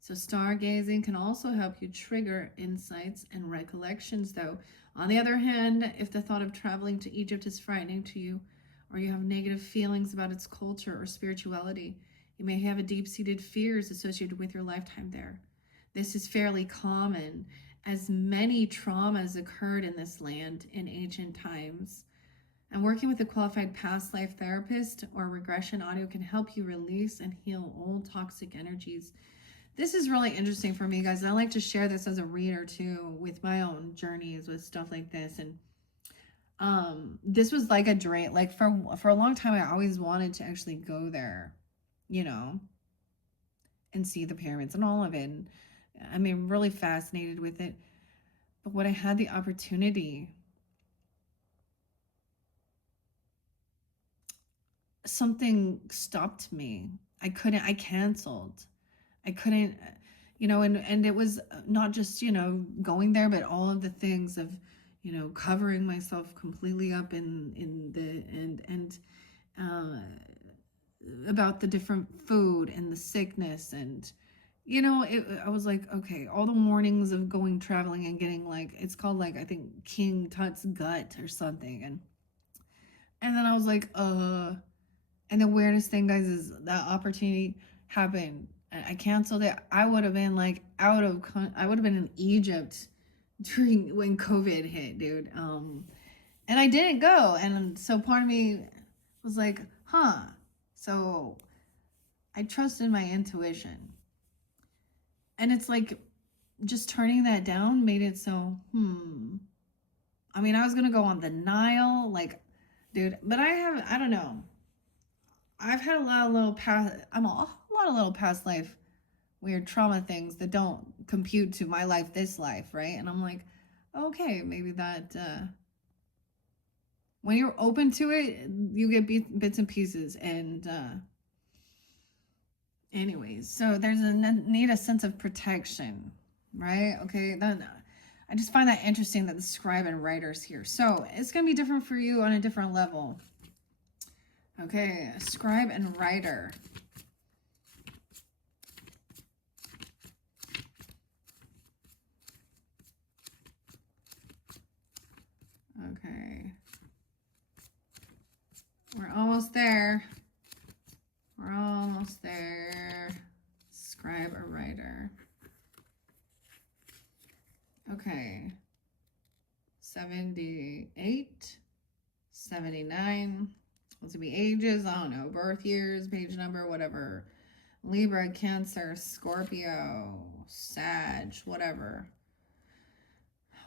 So stargazing can also help you trigger insights and recollections, though. On the other hand, if the thought of traveling to Egypt is frightening to you, or you have negative feelings about its culture or spirituality, you may have a deep-seated fears associated with your lifetime there. This is fairly common, as many traumas occurred in this land in ancient times. And working with a qualified past life therapist or regression audio can help you release and heal old toxic energies. This is really interesting for me, guys. I like to share this as a reader too, with my own journeys with stuff like this. And this was like a dream. Like for a long time, I always wanted to actually go there, you know. and see the pyramids and all of it. And, I mean, really fascinated with it. But when I had the opportunity, something stopped me. I canceled. I couldn't, and it was not just, going there, but all of the things of, covering myself completely up in the, and, about the different food and the sickness. And, I was like, okay, all the mornings of going traveling and getting like, it's called like, I think King Tut's gut or something. And then I was like, and the weirdest thing, guys, is that opportunity happened. I canceled it. I would have been like I would have been in Egypt during when COVID hit, dude. And I didn't go. And so part of me was like, huh. So I trusted my intuition. And it's like just turning that down made it so, I mean, I was going to go on the Nile, like, dude, but I don't know. I've had a lot of little past life weird trauma things that don't compute to my life, this life, right? And I'm like, okay, maybe that, when you're open to it, you get bits and pieces. And, anyways, so there's need a sense of protection, right? Okay, I just find that interesting that the scribe and writer's here. So it's going to be different for you on a different level. Okay, scribe and writer. Okay. We're almost there. We're almost there. Scribe or writer. Okay. 78, 79. What's it be? Ages? I don't know. Birth years, page number, whatever. Libra, Cancer, Scorpio, Sag, whatever.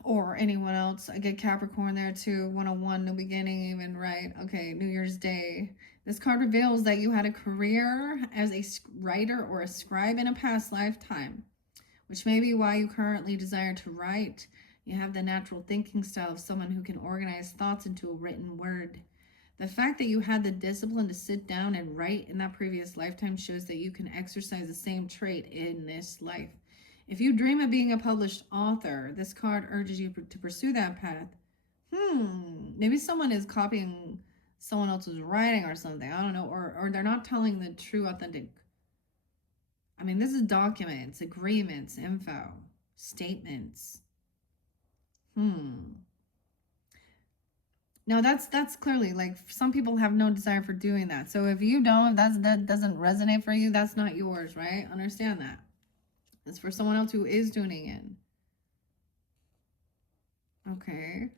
Or anyone else. I get Capricorn there too. 101, new beginning even, right? Okay, New Year's Day. This card reveals that you had a career as a writer or a scribe in a past lifetime, which may be why you currently desire to write. You have the natural thinking style of someone who can organize thoughts into a written word. The fact that you had the discipline to sit down and write in that previous lifetime shows that you can exercise the same trait in this life. If you dream of being a published author, this card urges you to pursue that path. Maybe someone is copying someone else's writing or something. I don't know. Or they're not telling the true, authentic. I mean, this is documents, agreements, info, statements. No, that's clearly like some people have no desire for doing that. So if you don't, that doesn't resonate for you, that's not yours, right? Understand that. It's for someone else who is tuning in. Okay.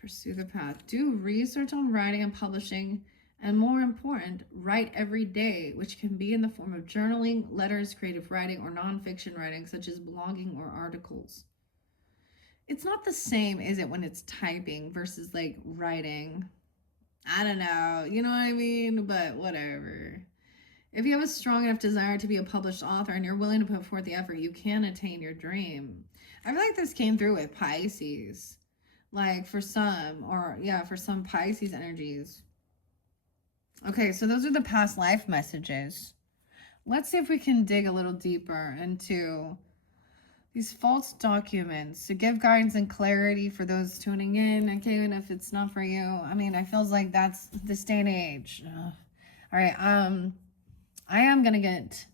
Pursue the path. Do research on writing and publishing, and more important, write every day, which can be in the form of journaling, letters, creative writing, or nonfiction writing, such as blogging or articles. It's not the same, is it, when it's typing versus like writing? I don't know, you know what I mean? But whatever. If you have a strong enough desire to be a published author and you're willing to put forth the effort, you can attain your dream. I feel like this came through with Pisces. Like for some, for some Pisces energies. Okay, so those are the past life messages. Let's see if we can dig a little deeper into these false documents to give guidance and clarity for those tuning in. Okay, and if it's not for you, I mean, I feels like that's this day and age. All right, I am going to get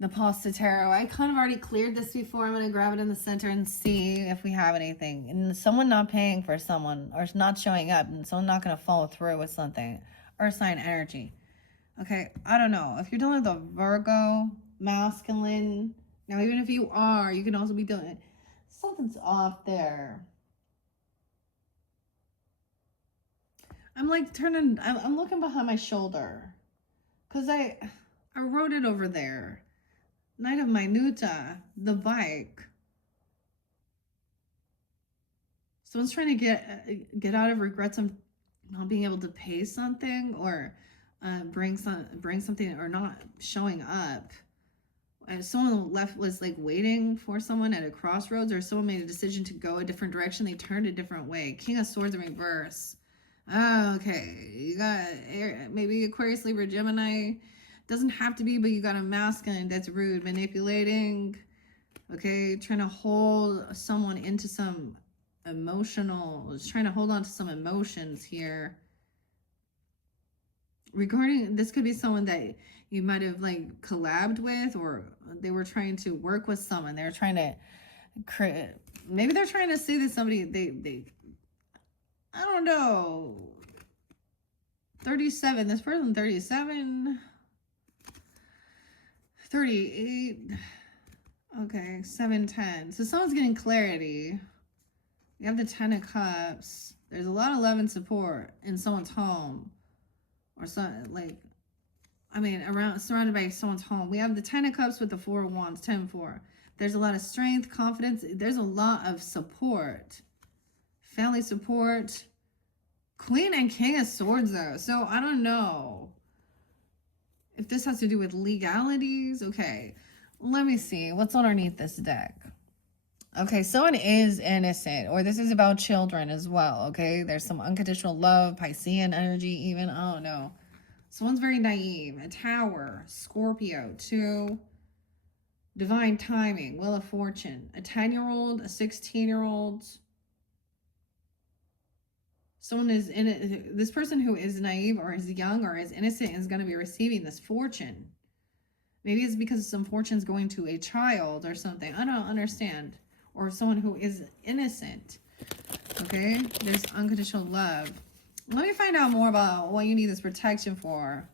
the Pasta Tarot. I kind of already cleared this before. I'm going to grab it in the center and see if we have anything. And someone not paying for someone or not showing up and someone not going to follow through with something. Earth sign energy. Okay, I don't know. If you're dealing with a Virgo, masculine, now even if you are, you can also be dealing with something's off there. I'm like I'm looking behind my shoulder because I wrote it over there. Knight of Minuta, the bike. Someone's trying to get out of regrets of not being able to pay something or bring something or not showing up. someone was like waiting for someone at a crossroads, or someone made a decision to go a different direction. They turned a different way. King of Swords in reverse. Oh, okay, you got maybe Aquarius, Libra, Gemini. Doesn't have to be, but you got a masculine that's rude, manipulating. Okay, trying to hold someone into some emotional, trying to hold on to some emotions here. Regarding, this could be someone that you might have like collabed with, or they were trying to work with someone. They were trying to create, maybe they're trying to say that somebody, they I don't know. 37, this person 37. 38. Okay, 710. So someone's getting clarity. You have the 10 of Cups. There's a lot of love and support in someone's home. Or something like, I mean, around, surrounded by someone's home. We have the 10 of Cups with the 4 of Wands, 10-4. There's a lot of strength, confidence. There's a lot of support. Family support. Queen and King of Swords, though. So, I don't know if this has to do with legalities. Okay, let me see. What's underneath this deck? Okay, someone is innocent, or this is about children as well, okay? There's some unconditional love, Piscean energy even. I don't know. Someone's very naive. A Tower, Scorpio, 2. Divine timing, Wheel of Fortune. A 10-year-old, a 16-year-old. Someone is in it. This person who is naive or is young or is innocent is going to be receiving this fortune. Maybe it's because some fortune's going to a child or something. I don't understand. Or someone who is innocent. Okay? There's unconditional love. Let me find out more about what you need this protection for.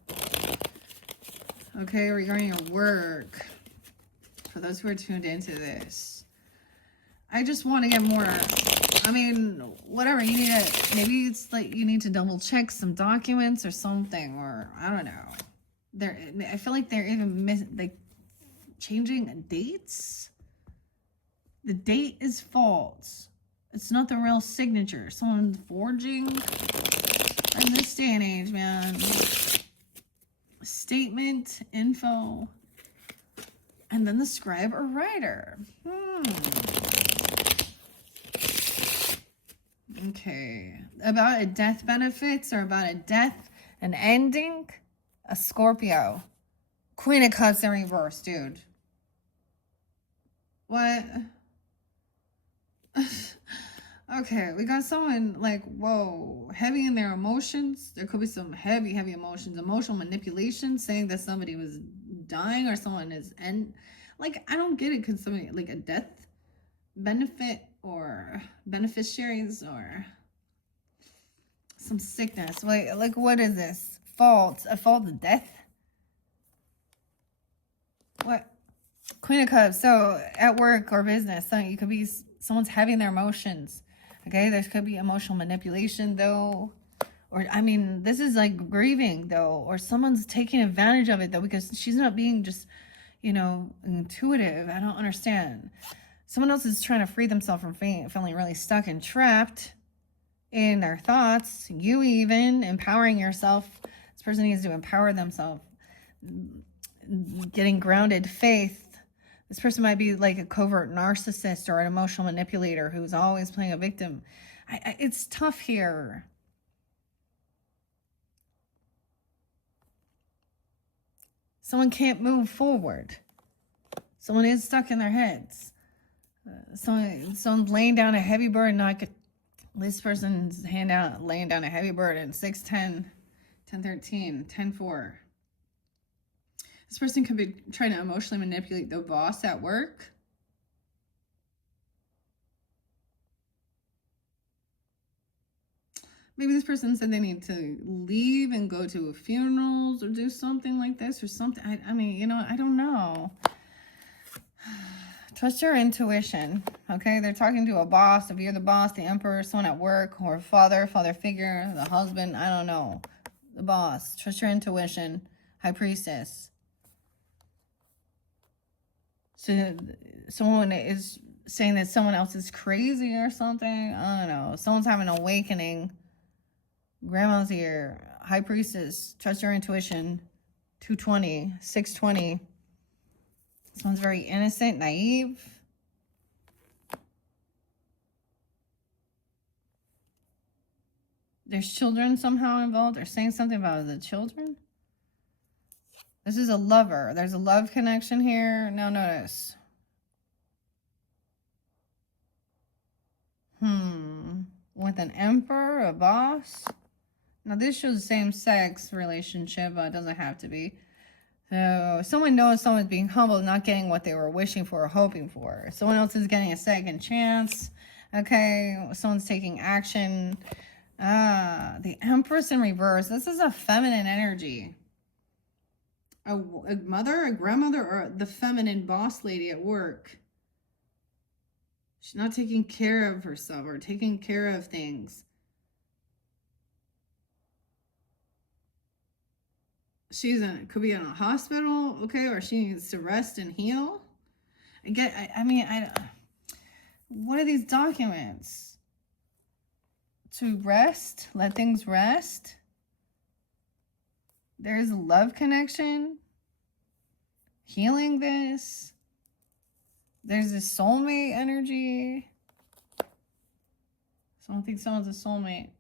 Okay, regarding your work. For those who are tuned into this. I just want to get more, I mean, whatever, you need to, maybe it's like you need to double check some documents or something, or I don't know. I feel like they're even like changing dates. The date is false. It's not the real signature. Someone's forging in this day and age, man. Statement, info, and then the scribe or writer. Okay. About a death benefits, or about a death, an ending. A Scorpio. Queen of Cups in reverse, dude. What? Okay, we got someone like, whoa, heavy in their emotions. There could be some heavy emotions, emotional manipulation, saying that somebody was dying or someone is like, I don't get it. Could somebody like a death benefit or beneficiaries or some sickness? Like what is this? Fault, a fault of death? What? Queen of Cups. So at work or business, so you could be, someone's having their emotions. Okay, there could be emotional manipulation though. Or, I mean, this is like grieving though. Or someone's taking advantage of it though, because she's not being just, you know, intuitive. I don't understand. Someone else is trying to free themselves from feeling really stuck and trapped in their thoughts. You even empowering yourself. This person needs to empower themselves. Getting grounded faith. This person might be like a covert narcissist or an emotional manipulator who's always playing a victim. It's tough here. Someone can't move forward. Someone is stuck in their heads. Someone's laying down a heavy burden. This person's laying down a heavy burden. 6-10, 10-13, 10-4. This person could be trying to emotionally manipulate the boss at work. Maybe this person said they need to leave and go to funerals or do something like this or something. I mean, you know, I don't know. Trust your intuition, okay? They're talking to a boss. If you're the boss, the emperor, someone at work, or father figure, the husband, I don't know. The boss. Trust your intuition. High Priestess. So someone is saying that someone else is crazy or something. I don't know. Someone's having an awakening. Grandma's here. High Priestess. Trust your intuition. 220. 620. This one's very innocent, naive. There's children somehow involved, or saying something about the children. This is a lover. There's a love connection here. Now notice. With an emperor, a boss. Now this shows same-sex relationship, but it doesn't have to be. So someone knows someone's being humbled, not getting what they were wishing for or hoping for. Someone else is getting a second chance. Okay, someone's taking action. The Empress in reverse. This is a feminine energy. A mother, a grandmother, or the feminine boss lady at work. She's not taking care of herself or taking care of things. Could be in a hospital, okay, or she needs to rest and heal. What are these documents? To rest, let things rest. There's a love connection. Healing this. There's this soulmate energy. So I don't think someone's a soulmate.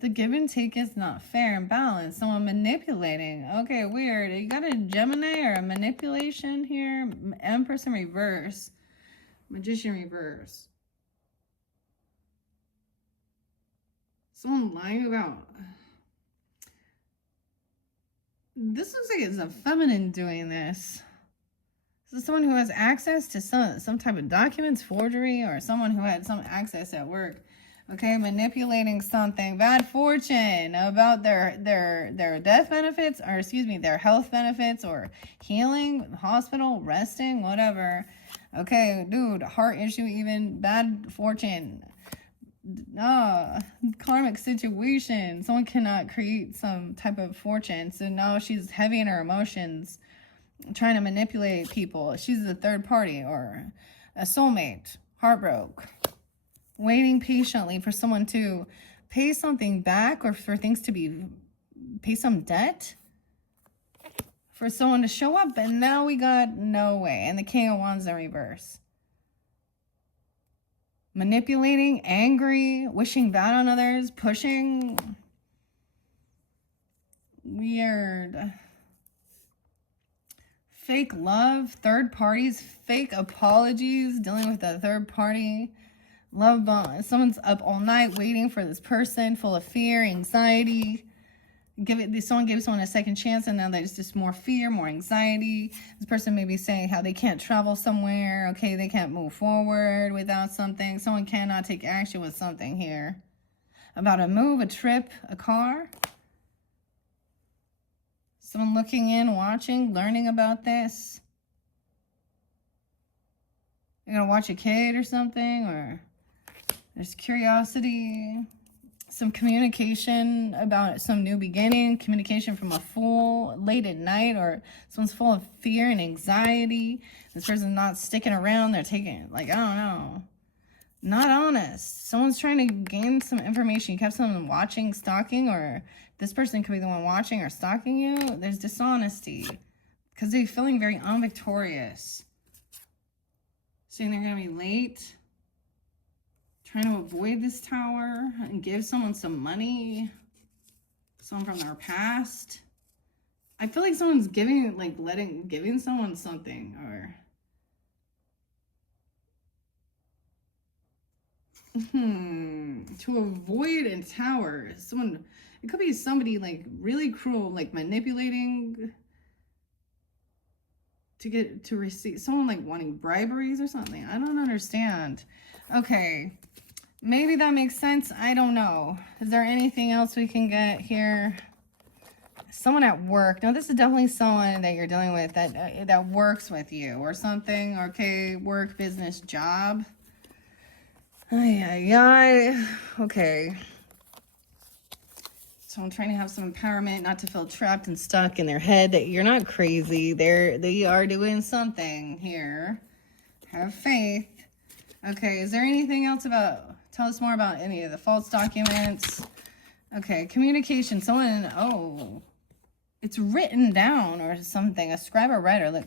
The give and take is not fair and balanced. Someone manipulating. Okay, weird. You got a Gemini or a manipulation here. Empress in reverse. Magician reverse. Someone lying about... This looks like it's a feminine doing this. This is someone who has access to some type of documents, forgery, or someone who had some access at work. Okay, manipulating something. Bad fortune about their death benefits, or excuse me, their health benefits, or healing, hospital, resting, whatever. Okay, dude, heart issue even. Bad fortune. Karmic situation. Someone cannot create some type of fortune. So now she's heavy in her emotions, trying to manipulate people. She's the third party or a soulmate. Heartbroke. Waiting patiently for someone to pay something back or for things to pay some debt. For someone to show up, and now we got no way. And the King of Wands in reverse. Manipulating, angry, wishing bad on others, pushing. Weird. Fake love, third parties, fake apologies, dealing with a third party. Love bomb. Someone's up all night waiting for this person, full of fear, anxiety. Someone gave someone a second chance, and now there's just more fear, more anxiety. This person may be saying how they can't travel somewhere. Okay, they can't move forward without something. Someone cannot take action with something here. About a move, a trip, a car. Someone looking in, watching, learning about this. You're gonna watch a kid or something, or there's curiosity. Some communication about some new beginning, communication from a fool late at night, or someone's full of fear and anxiety. This person's not sticking around. They're taking, I don't know. Not honest. Someone's trying to gain some information. You kept someone watching, stalking, or this person could be the one watching or stalking you. There's dishonesty because they're feeling very unvictorious. Saying they're going to be late. Trying to avoid this tower and give someone some money. Someone from their past. I feel like someone's giving someone something, or to avoid a tower. Someone, it could be somebody really cruel, manipulating to receive, someone wanting briberies or something. I don't understand. Okay. Maybe that makes sense. I don't know. Is there anything else we can get here? Someone at work. Now, this is definitely someone that you're dealing with that works with you or something. Okay, work, business, job. Okay. So I'm trying to have some empowerment, not to feel trapped and stuck in their head. That you're not crazy. They are doing something here. Have faith. Okay, is there anything else tell us more about any of the false documents? Okay, communication. Someone, it's written down or something. A scribe or writer. Look,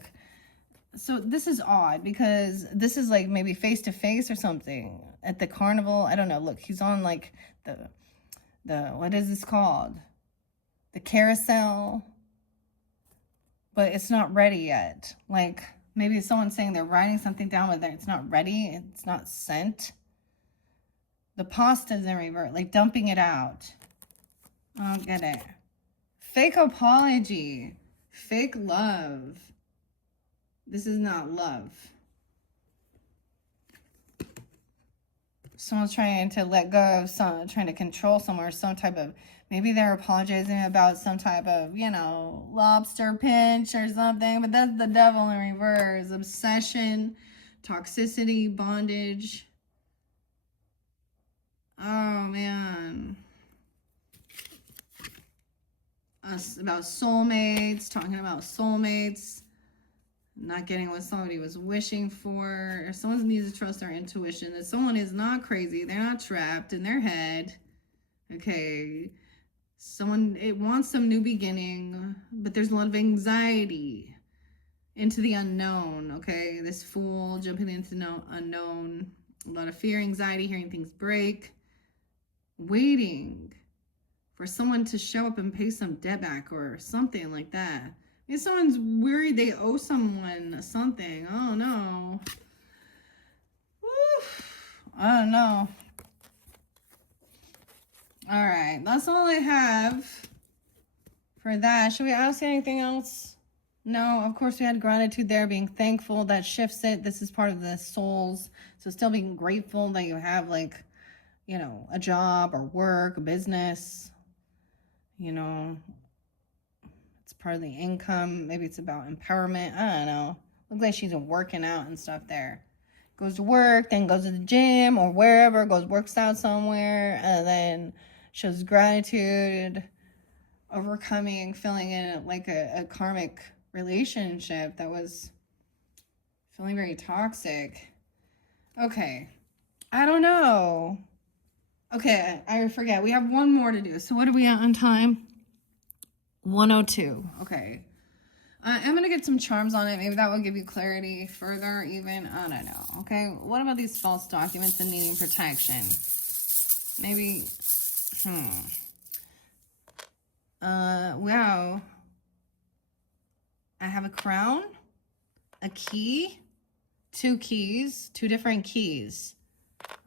So this is odd because this is like maybe face to face or something at the carnival. I don't know. Look, he's on like the what is this called? The carousel, but it's not ready yet. Like maybe someone's saying they're writing something down, but it's not ready. It's not sent. The pasta's in reverse, like dumping it out. I don't get it. Fake apology. Fake love. This is not love. Someone's trying to let go of some, trying to control someone or some type of, maybe they're apologizing about some type of, you know, lobster pinch or something, but that's the devil in reverse. Obsession, toxicity, bondage. Oh, man. Us about soulmates, talking about soulmates. Not getting what somebody was wishing for. Or someone needs to trust their intuition. That someone is not crazy. They're not trapped in their head. Okay. Someone, it wants some new beginning, but there's a lot of anxiety into the unknown. Okay. This fool jumping into no unknown. A lot of fear, anxiety, hearing things break. Waiting for someone to show up and pay some debt back or something like that. If someone's worried they owe someone something, oh no. I don't know. All right, that's all I have for that. Should we ask anything else? No, of course we had gratitude there, being thankful. That shifts it. This is part of the souls. So still being grateful that you have, like, you know, a job or work, a business, you know, it's part of the income. Maybe it's about empowerment. I don't know. Looks like she's working out and stuff there. Goes to work, then goes to the gym or wherever, goes, works out somewhere, and then shows gratitude, overcoming, feeling in like a karmic relationship that was feeling very toxic. Okay. I don't know. Okay, I forget. We have one more to do. So what are we at on time? 102. Okay. I'm going to get some charms on it. Maybe that will give you clarity further even. I don't know. Okay. What about these false documents and needing protection? Maybe. Wow. I have a crown, a key, 2 keys, 2 different keys.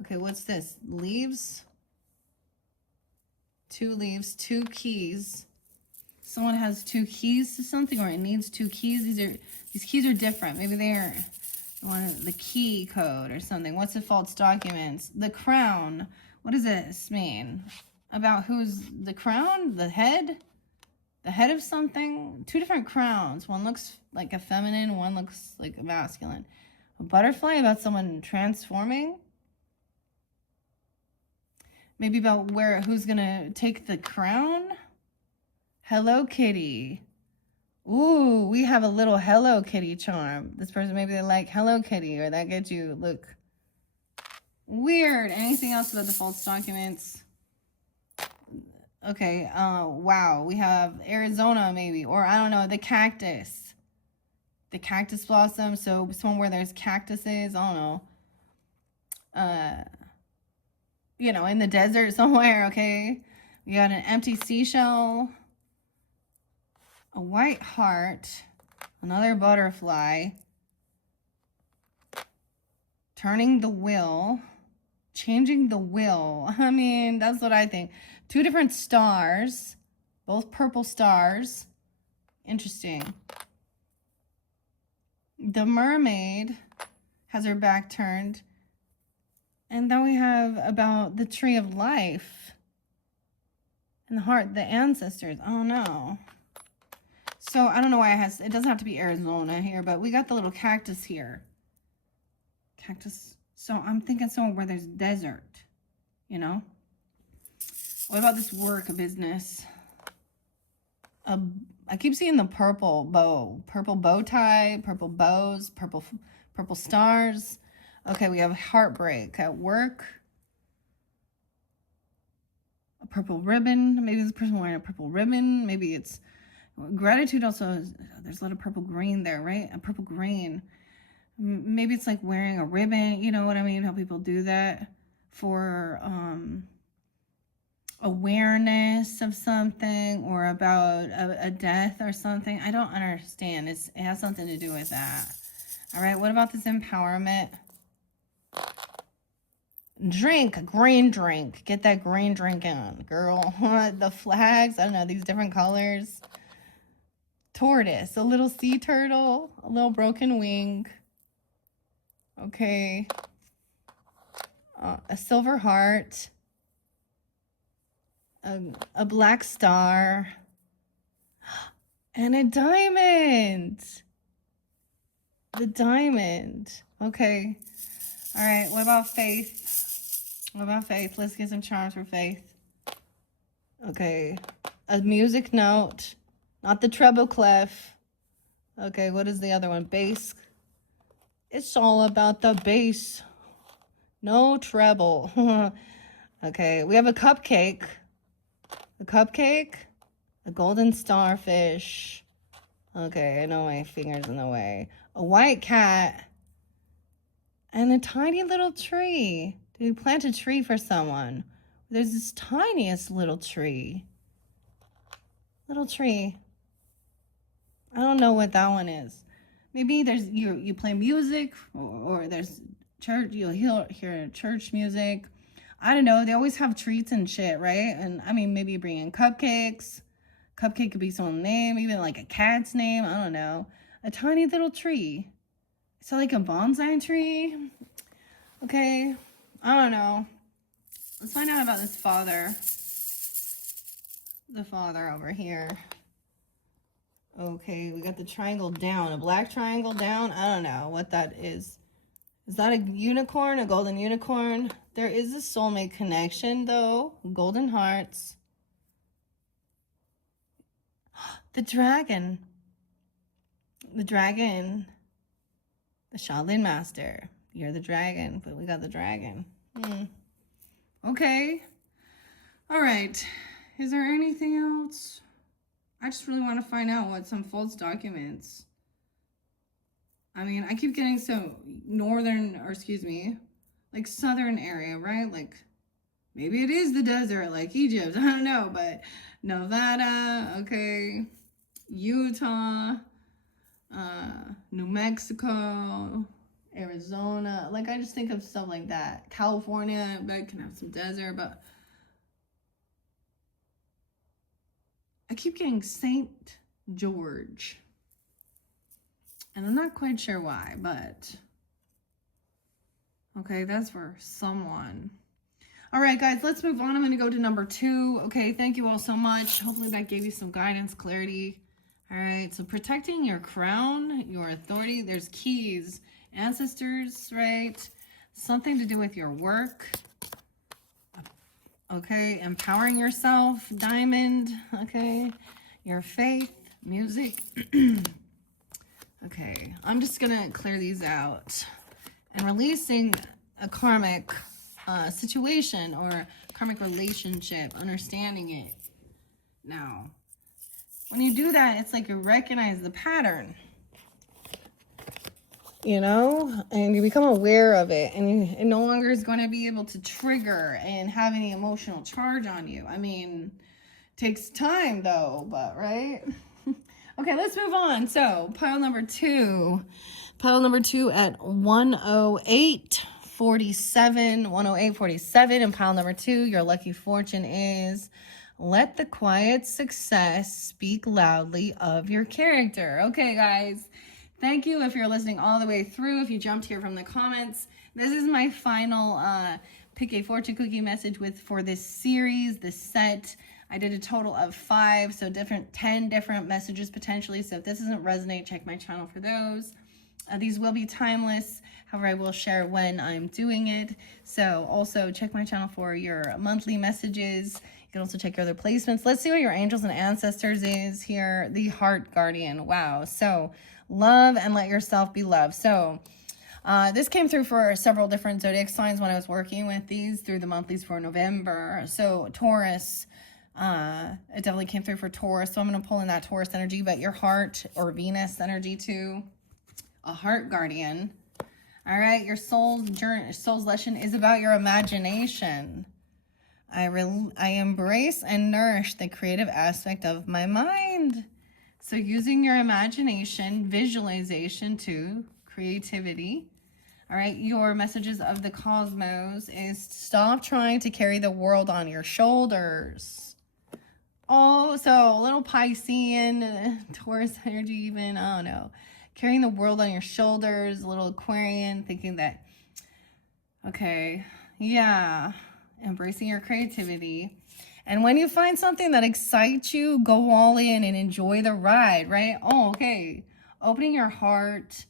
Okay. What's this? Leaves. 2 leaves, 2 keys. Someone has 2 keys to something, or it needs 2 keys. These keys are different. Maybe they're the key code or something. What's the false documents? The crown. What does this mean? About who's the crown? The head? The head of something? 2 different crowns. One looks like a feminine, one looks like a masculine. A butterfly, about someone transforming. Maybe about who's gonna take the crown. Hello Kitty. Ooh, we have a little Hello Kitty charm. This person, maybe they like Hello Kitty, or that gets you, look. Weird. Anything else about the false documents? Okay, wow. We have Arizona maybe, or I don't know, the cactus. The cactus blossom, so somewhere where there's cactuses, I don't know. You know, in the desert somewhere, okay? We got an empty seashell, a white heart, another butterfly, turning the wheel, changing the wheel. I mean, that's what I think. 2 different stars, both purple stars. Interesting. The mermaid has her back turned. And then we have about the tree of life and the heart, the ancestors. Oh no. So I don't know why it doesn't have to be Arizona here, but we got the little cactus here. Cactus. So I'm thinking somewhere where there's desert, you know? What about this work, a business? I keep seeing the purple bow tie, purple bows, purple stars. Okay, we have heartbreak at work. A purple ribbon. Maybe this person wearing a purple ribbon. Maybe it's Gratitude also, there's a lot of purple green there, right? A purple green. Maybe it's like wearing a ribbon, you know what I mean? How people do that for awareness of something, or about a death or something. I don't understand. It has something to do with that. All right, what about this empowerment? Drink, green drink. Get that green drink on, girl. The flags, I don't know, these different colors. Tortoise, a little sea turtle, a little broken wing. Okay. A silver heart. A black star. And a diamond. The diamond. Okay. All right, what about faith? What about faith? Let's get some charms for faith. Okay. A music note. Not the treble clef. Okay, what is the other one? Bass. It's all about the bass. No treble. Okay, we have a cupcake. A cupcake. A golden starfish. Okay, I know my finger's in the way. A white cat. And a tiny little tree. Did we plant a tree for someone? There's this tiniest little tree. Little tree. I don't know what that one is. Maybe there's you play music, or there's church, you'll hear church music. I don't know. They always have treats and shit, right? And I mean, maybe you bring in cupcakes. Cupcake could be someone's name, even like a cat's name. I don't know. A tiny little tree. So like a bonsai tree. Okay. I don't know. Let's find out about this father. The father over here. Okay, we got the triangle down. A black triangle down. I don't know what that is. Is that a unicorn? A golden unicorn? There is a soulmate connection, though. Golden hearts. The dragon. The dragon. The Shaolin master. You're the dragon, but we got the dragon. Okay. All right. Is there anything else? I just really want to find out what some false documents. I mean, I keep getting some northern, or excuse me, like southern area, right? Like maybe it is the desert, like Egypt. I don't know, but Nevada, okay, Utah, New Mexico, Arizona. Like I just think of stuff like that. California, that can have some desert, but I keep getting St. George. And I'm not quite sure why, but okay, that's for someone. All right, guys, let's move on. I'm going to go to number 2. Okay, thank you all so much. Hopefully that gave you some guidance, clarity. All right, so protecting your crown, your authority. There's keys, ancestors, right? Something to do with your work. Okay, empowering yourself, diamond. Okay, your faith, music. Okay, I'm just gonna clear these out. And releasing a karmic situation or karmic relationship, understanding it. Now, when you do that, it's like you recognize the pattern, you know, and you become aware of it, and it no longer is going to be able to trigger and have any emotional charge on you. I mean, it takes time though, but right? Okay, let's move on. So pile number 2 at 108.47, and pile number 2, your lucky fortune is let the quiet success speak loudly of your character. Okay, guys, thank you if you're listening all the way through. If you jumped here from the comments, this is my final pick a fortune cookie message for this series, this set. I did a total of 5, so 10 different messages potentially. So if this doesn't resonate, check my channel for those. These will be timeless. However, I will share when I'm doing it. So also check my channel for your monthly messages. You can also check your other placements. Let's see what your angels and ancestors is here. The heart guardian. Wow. So love and let yourself be loved. So this came through for several different zodiac signs when I was working with these through the monthlies for November. So Taurus, It definitely came through for Taurus. So I'm going to pull in that Taurus energy, but your heart or Venus energy too. A heart guardian. All right. Your soul's journey, soul's lesson is about your imagination. I embrace and nourish the creative aspect of my mind. So using your imagination, visualization too, creativity. All right, your messages of the cosmos is stop trying to carry the world on your shoulders. Oh, so a little Piscean, Taurus energy even, I don't know. Carrying the world on your shoulders, a little Aquarian, thinking that, okay, yeah, embracing your creativity. And when you find something that excites you, go all in and enjoy the ride, right? Oh, okay. Opening your heart,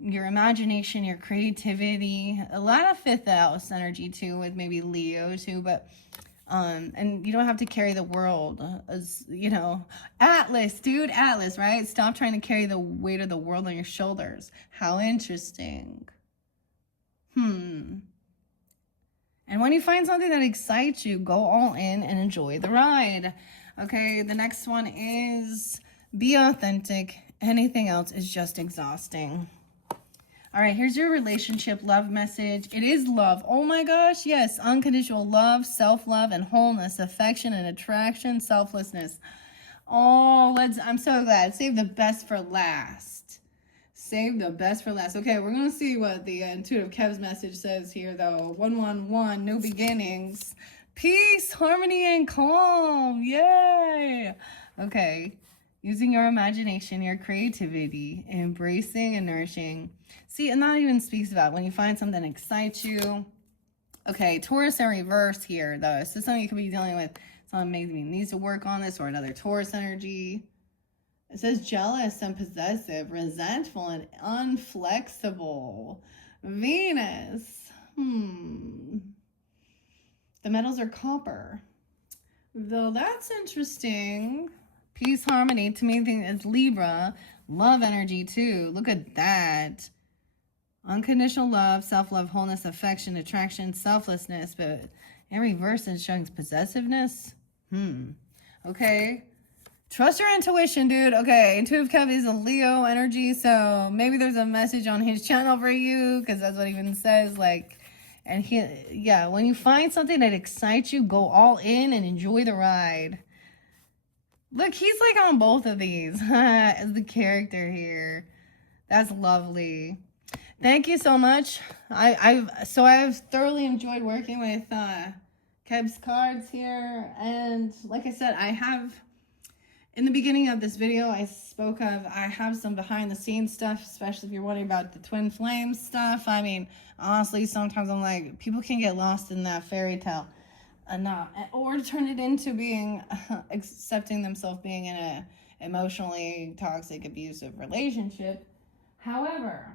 your imagination, your creativity, a lot of fifth house energy too, with maybe Leo too, but and you don't have to carry the world as, you know, Atlas, dude, Atlas, right? Stop trying to carry the weight of the world on your shoulders. How interesting. And when you find something that excites you, go all in and enjoy the ride. Okay, the next one is be authentic. Anything else is just exhausting. All right, here's your relationship love message. It is love. Oh my gosh, yes. Unconditional love, self-love, and wholeness, affection and attraction, selflessness. Oh, I'm so glad. Save the best for last. Save the best for last. Okay, we're going to see what the Intuitive Kev's message says here, though. 111, new beginnings. Peace, harmony, and calm. Yay. Okay. Using your imagination, your creativity, embracing and nourishing. See, and that even speaks about when you find something that excites you. Okay, Taurus in reverse here, though. So something you could be dealing with. Someone maybe needs to work on this, or another Taurus energy. It says jealous and possessive, resentful and unflexible. Venus. The metals are copper. Though that's interesting. Peace, harmony, to me, is Libra. Love energy, too. Look at that. Unconditional love, self-love, wholeness, affection, attraction, selflessness. But in reverse, it's showing possessiveness. Okay. Trust your intuition, dude. Okay, Intuitive Kev is a Leo energy, so maybe there's a message on his channel for you, because that's what he even says, like, and yeah, when you find something that excites you, go all in and enjoy the ride. Look, he's like on both of these as the character here. That's lovely. Thank you so much. I've thoroughly enjoyed working with Kev's cards here, and like I said, I have. In the beginning of this video, I spoke of, I have some behind the scenes stuff, especially if you're wondering about the twin flame stuff. I mean, honestly, sometimes I'm like, people can get lost in that fairy tale or turn it into being, accepting themselves being in a emotionally toxic, abusive relationship. However,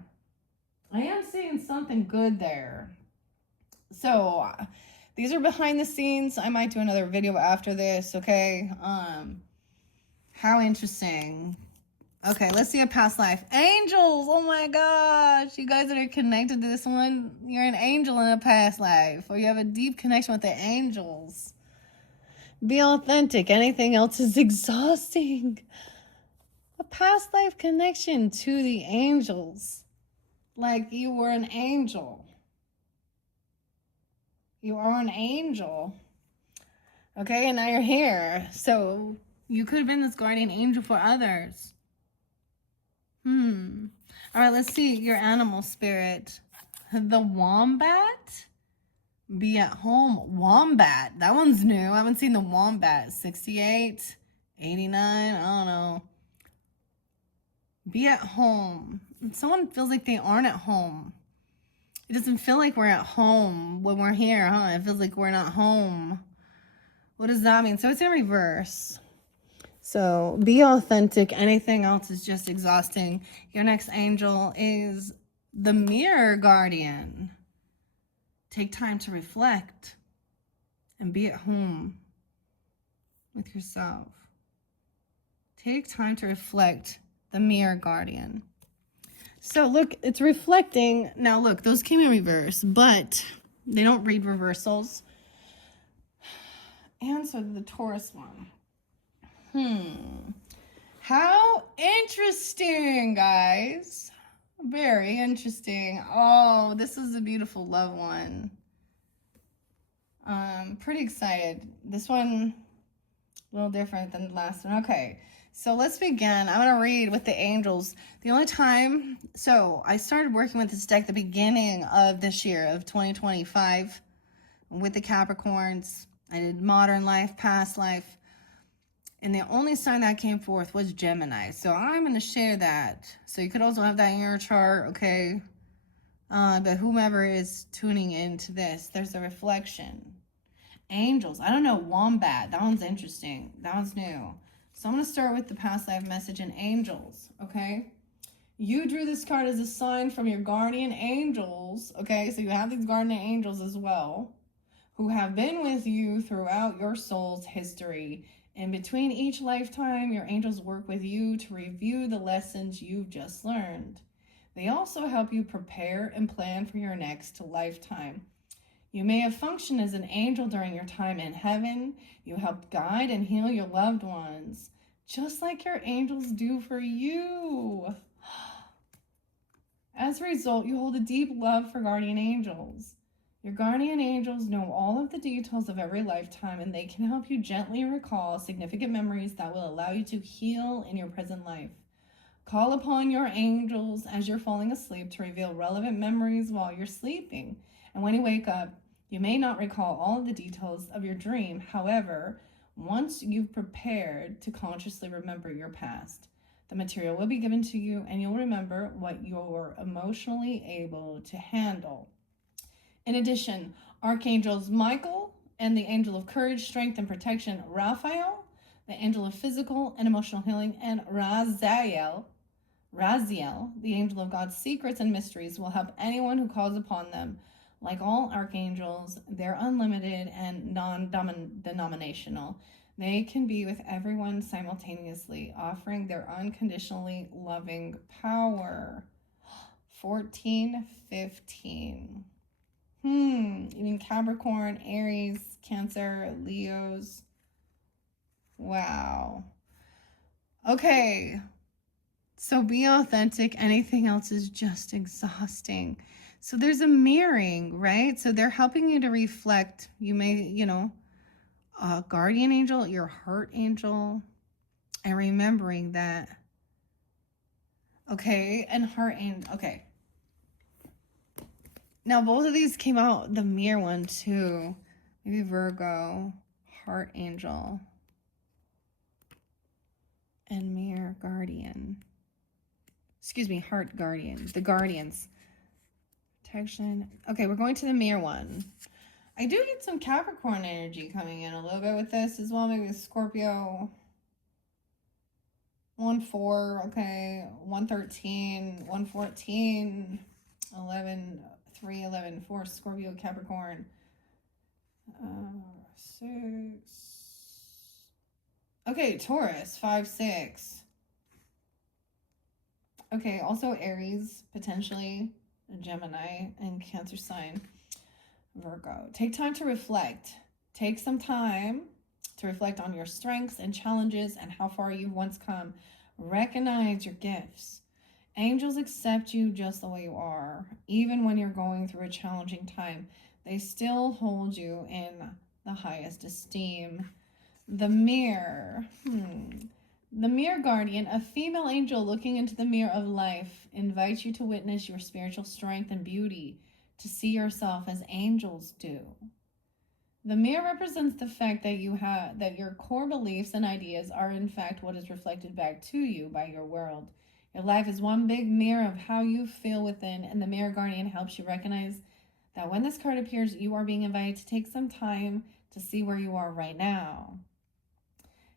I am seeing something good there. So, these are behind the scenes. I might do another video after this, okay? How interesting. Okay, let's see a past life. Angels! Oh my gosh! You guys that are connected to this one, you're an angel in a past life. Or you have a deep connection with the angels. Be authentic. Anything else is exhausting. A past life connection to the angels. Like you were an angel. You are an angel. Okay, and now you're here. So you could have been this guardian angel for others. All right, let's see your animal spirit. The wombat. Be at home. Wombat. That one's new. I haven't seen the wombat. 68, 89, I don't know. Be at home. Someone feels like they aren't at home. It doesn't feel like we're at home when we're here, huh? It feels like we're not home. What does that mean? So it's in reverse. So be authentic. Anything else is just exhausting. Your next angel is the mirror guardian. Take time to reflect and be at home with yourself. Take time to reflect. The mirror guardian. So look, it's reflecting. Now look, those came in reverse, but they don't read reversals. answer the Taurus one. How interesting, guys. Very interesting. Oh, this is a beautiful love one. Pretty excited. This one, a little different than the last one. Okay, so let's begin. I'm going to read with the angels. The only time, so I started working with this deck the beginning of this year of 2025 with the Capricorns. I did modern life, past life. And the only sign that came forth was Gemini. So I'm going to share that. So you could also have that in your chart, okay? But whomever is tuning into this, there's a reflection. Angels. I don't know. Wombat. That one's interesting. That one's new. So I'm going to start with the past life message and angels, okay? You drew this card as a sign from your guardian angels, okay? So you have these guardian angels as well, who have been with you throughout your soul's history. In between each lifetime, your angels work with you to review the lessons you've just learned. They also help you prepare and plan for your next lifetime. You may have functioned as an angel during your time in heaven. You helped guide and heal your loved ones, just like your angels do for you. As a result, you hold a deep love for guardian angels. Your guardian angels know all of the details of every lifetime, and they can help you gently recall significant memories that will allow you to heal in your present life. Call upon your angels as you're falling asleep to reveal relevant memories while you're sleeping. And when you wake up, you may not recall all of the details of your dream. However, once you've prepared to consciously remember your past, the material will be given to you, and you'll remember what you're emotionally able to handle. In addition, archangels Michael and the angel of courage, strength, and protection, Raphael, the angel of physical and emotional healing, and Raziel, the angel of God's secrets and mysteries, will help anyone who calls upon them. Like all archangels, they're unlimited and non-denominational. They can be with everyone simultaneously, offering their unconditionally loving power. 1415. Even Capricorn, Aries, Cancer, Leos. Wow. Okay. So be authentic. Anything else is just exhausting. So there's a mirroring, right? So they're helping you to reflect. You may, guardian angel, your heart angel, and remembering that. Okay. And heart angel. Okay. Now, both of these came out, the mirror one too. Maybe Virgo, heart angel, and mirror guardian. Excuse me, heart guardian. The guardians. Protection. Okay, we're going to the mirror one. I do get some Capricorn energy coming in a little bit with this as well. Maybe Scorpio. 1-4, okay. 113, 114, 11. 3, 11, 4, Scorpio, Capricorn. 6. Okay, Taurus, 5, 6. Okay, also Aries, potentially Gemini, and Cancer sign, Virgo. Take time to reflect. Take some time to reflect on your strengths and challenges and how far you've once come. Recognize your gifts. Angels accept you just the way you are. Even when you're going through a challenging time, they still hold you in the highest esteem. The mirror. The mirror guardian, a female angel looking into the mirror of life, invites you to witness your spiritual strength and beauty, to see yourself as angels do. The mirror represents the fact that your core beliefs and ideas are in fact what is reflected back to you by your world. Your life is one big mirror of how you feel within, and the mirror guardian helps you recognize that when this card appears, you are being invited to take some time to see where you are right now.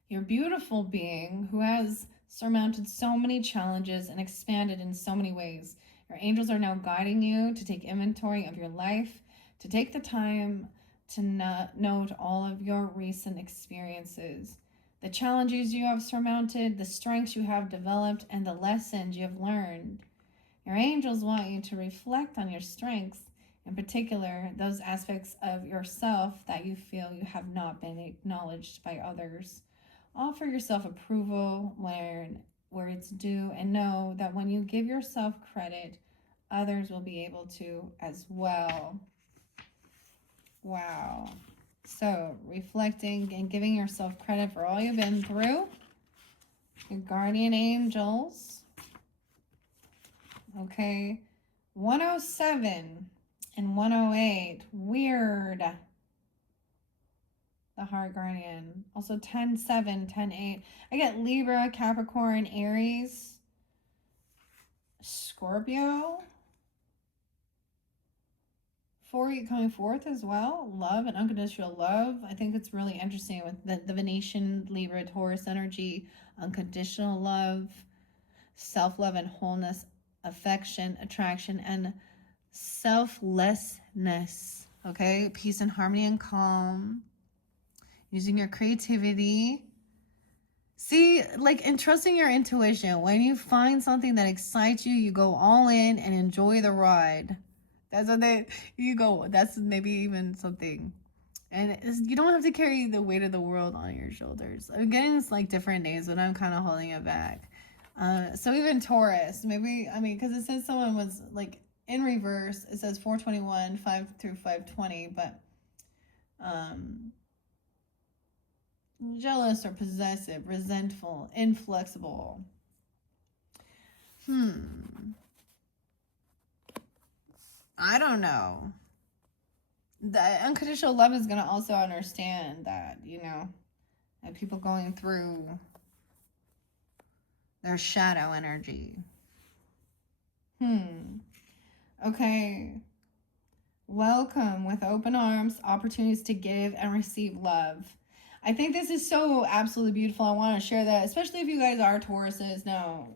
Your beautiful being who has surmounted so many challenges and expanded in so many ways. Your angels are now guiding you to take inventory of your life, to take the time to note all of your recent experiences, the challenges you have surmounted, the strengths you have developed, and the lessons you have learned. Your angels want you to reflect on your strengths In particular, those aspects of yourself that you feel you have not been acknowledged by others. Offer yourself approval where it's due, and know that when you give yourself credit, others will be able to as well. Wow. So, reflecting and giving yourself credit for all you've been through. Your guardian angels. Okay. 107 and 108. Weird. The heart guardian. Also 10-7, 10-8. I get Libra, Capricorn, Aries, Scorpio. For you coming forth as well. Love and unconditional love. I think it's really interesting with the Venetian, Libra, Taurus energy. Unconditional love, self-love and wholeness, affection, attraction, and selflessness. Okay? Peace and harmony and calm. Using your creativity. See, like, and trusting your intuition. When you find something that excites you, you go all in and enjoy the ride. That's what you go. That's maybe even something. And you don't have to carry the weight of the world on your shoulders. Again, it's like different days, but I'm kind of holding it back. So even Taurus, maybe, I mean, because it says someone was like in reverse. It says 421, 5 through 520, but jealous or possessive, resentful, inflexible. I don't know. The unconditional love is going to also understand that, you know, that people going through their shadow energy. Okay. Welcome with open arms, opportunities to give and receive love. I think this is so absolutely beautiful. I want to share that, especially if you guys are Tauruses. Now,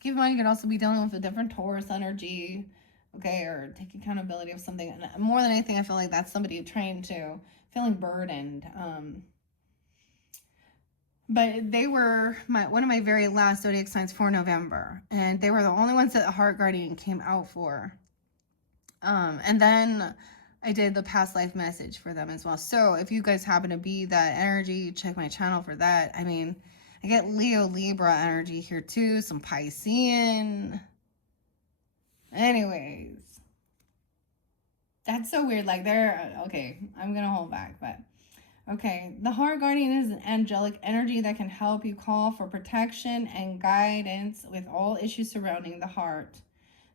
keep in mind, you can also be dealing with a different Taurus energy, okay, or take accountability of something. And more than anything, I feel like that's somebody trying to, feeling burdened. But they were one of my very last zodiac signs for November, and they were the only ones that the Heart Guardian came out for. And then I did the past life message for them as well. So if you guys happen to be that energy, check my channel for that. I mean, I get Leo, Libra energy here too, some Piscean. Anyways, that's so weird. Like, they're, okay, I'm gonna hold back, but okay. The Heart Guardian is an angelic energy that can help you call for protection and guidance with all issues surrounding the heart.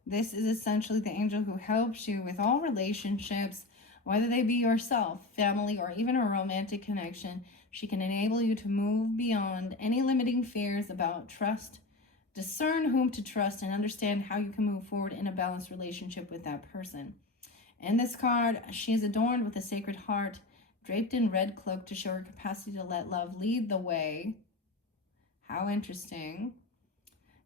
This is essentially the angel who helps you with all relationships, whether they be yourself, family, or even a romantic connection. She can enable you to move beyond any limiting fears about trust, discern whom to trust, and understand how you can move forward in a balanced relationship with that person. In this card, she is adorned with a sacred heart, draped in red cloak to show her capacity to let love lead the way. How interesting.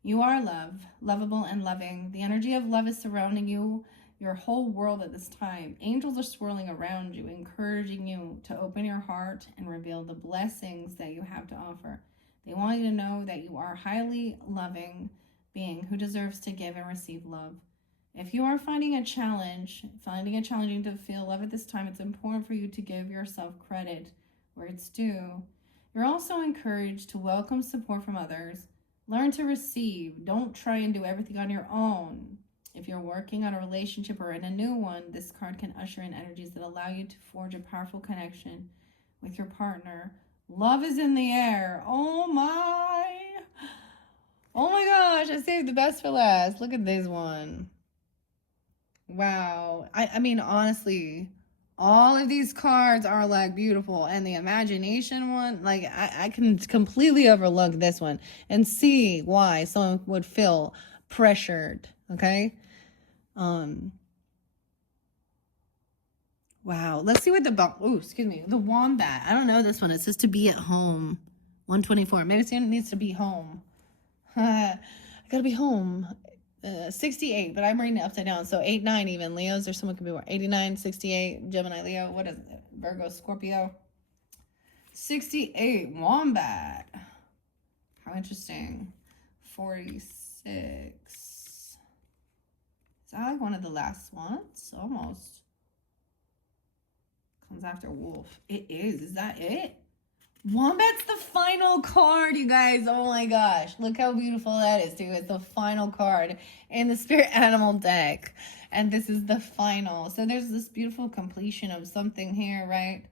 You are love, lovable and loving. The energy of love is surrounding you, your whole world at this time. Angels are swirling around you, encouraging you to open your heart and reveal the blessings that you have to offer. They want you to know that you are a highly loving being who deserves to give and receive love. If you are finding it challenging to feel love at this time, it's important for you to give yourself credit where it's due. You're also encouraged to welcome support from others. Learn to receive. Don't try and do everything on your own. If you're working on a relationship or in a new one, this card can usher in energies that allow you to forge a powerful connection with your partner. Love is in the air. Oh my gosh, I saved the best for last. Look at this one. Wow. I mean, honestly, all of these cards are like beautiful, and the imagination one, like, I can completely overlook this one and see why someone would feel pressured. Okay. Wow. Let's see what the wombat. I don't know this one. It says to be at home. 124. Maybe it needs to be home. I gotta be home. 68, but I'm reading it upside down. So 8, 9 even. Leos, or someone could be more. 89, 68, Gemini, Leo. What is it? Virgo, Scorpio. 68, Wombat. How interesting. 46. Is that like one of the last ones? Almost. Comes after wolf. It is. Is that it? Wombat's the final card, you guys. Oh my gosh. Look how beautiful that is, too. It's the final card in the spirit animal deck. And this is the final. So there's this beautiful completion of something here, right?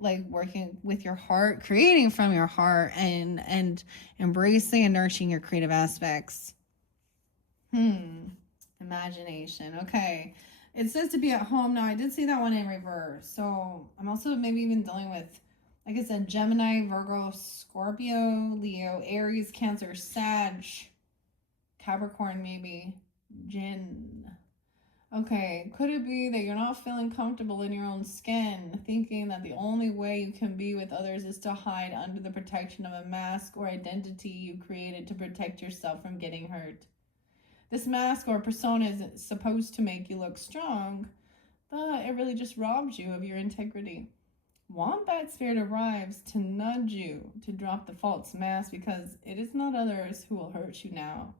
Like working with your heart, creating from your heart, and embracing and nurturing your creative aspects. Imagination. Okay. It says to be at home. Now, I did see that one in reverse. So I'm also maybe even dealing with, like I said, Gemini, Virgo, Scorpio, Leo, Aries, Cancer, Sag, Capricorn, maybe, Jinn. Okay, could it be that you're not feeling comfortable in your own skin, thinking that the only way you can be with others is to hide under the protection of a mask or identity you created to protect yourself from getting hurt? This mask or persona is supposed to make you look strong, but it really just robs you of your integrity. Wombat Spirit arrives to nudge you to drop the false mask because it is not others who will hurt you now.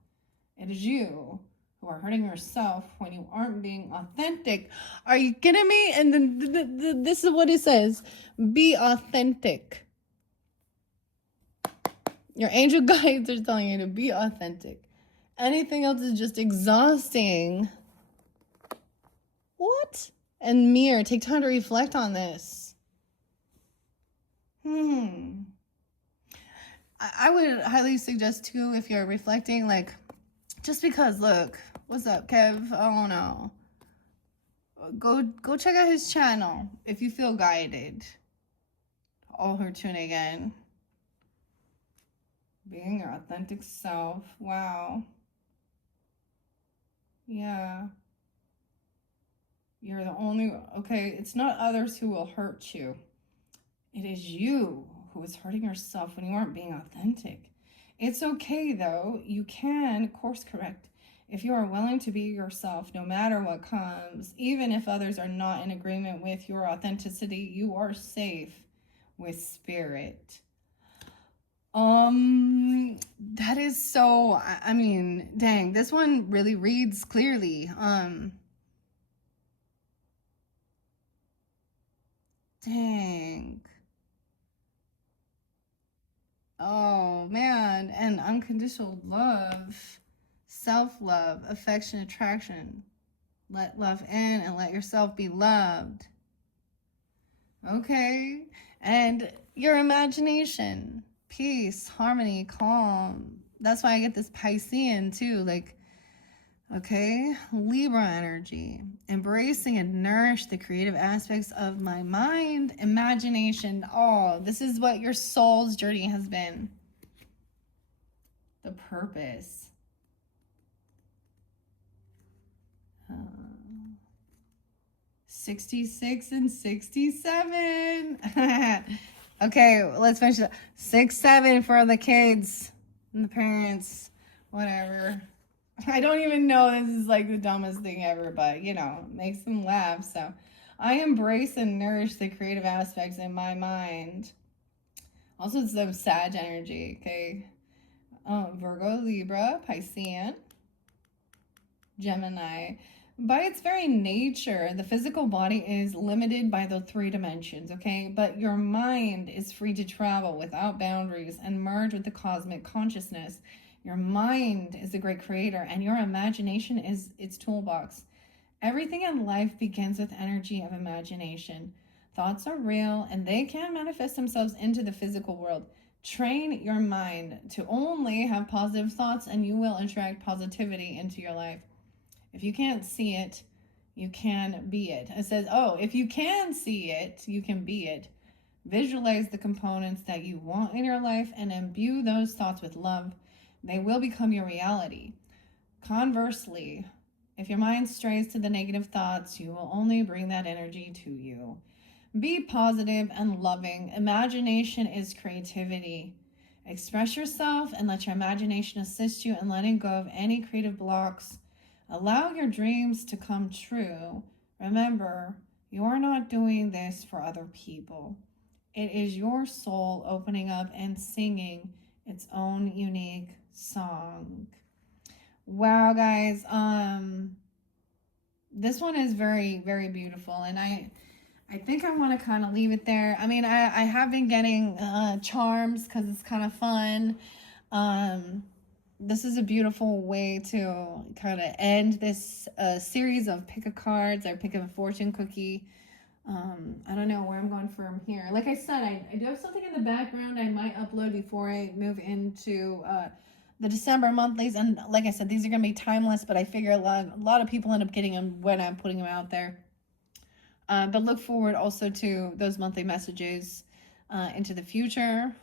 It is you who are hurting yourself when you aren't being authentic. Are you kidding me? And then this is what it says. Be authentic. Your angel guides are telling you to be authentic. Anything else is just exhausting. What? And mirror, take time to reflect on this. I would highly suggest too, if you're reflecting, like, just because, look, what's up, Kev? Oh no. Go check out his channel if you feel guided. All her tuning in. Being your authentic self. Wow. Yeah. You're the only, okay, it's not others who will hurt you. It is you who is hurting yourself when you aren't being authentic. It's okay though. You can course correct if you are willing to be yourself no matter what comes. Even if others are not in agreement with your authenticity, you are safe with spirit. That is so, I mean, dang, this one really reads clearly. Dang. Oh man, and unconditional love, self-love, affection, attraction. Let love in and let yourself be loved. Okay, and your imagination, peace, harmony, calm. That's why I get this Piscean too, like, okay, Libra energy, embracing and nourish the creative aspects of my mind, imagination. Oh, this is what your soul's journey has been. The purpose. 66 and 67. Okay, let's finish it. 6-7 for the kids and the parents, whatever. I don't even know, this is like the dumbest thing ever, but you know, makes them laugh. So I embrace and nourish the creative aspects in my mind. Also, it's the Sag energy, okay? Virgo, Libra, Piscean, Gemini. By its very nature, the physical body is limited by the 3 dimensions, okay? But your mind is free to travel without boundaries and merge with the cosmic consciousness. Your mind is a great creator, and your imagination is its toolbox. Everything in life begins with energy of imagination. Thoughts are real, and they can manifest themselves into the physical world. Train your mind to only have positive thoughts, and you will attract positivity into your life. If you can't see it, you can be it. It says, oh, if you can see it, you can be it. Visualize the components that you want in your life and imbue those thoughts with love. They will become your reality. Conversely, if your mind strays to the negative thoughts, you will only bring that energy to you. Be positive and loving. Imagination is creativity. Express yourself and let your imagination assist you in letting go of any creative blocks. Allow your dreams to come true. Remember, you are not doing this for other people. It is your soul opening up and singing its own unique song. Wow, guys. This one is very, very beautiful, and I think I want to kind of leave it there. I mean, I have been getting charms because it's kind of fun. This is a beautiful way to kind of end this series of pick a cards or pick a fortune cookie. I don't know where I'm going from here. Like I said, I do have something in the background I might upload before I move into the December monthlies. And like I said, these are going to be timeless, but I figure a lot of people end up getting them when I'm putting them out there. But look forward also to those monthly messages into the future.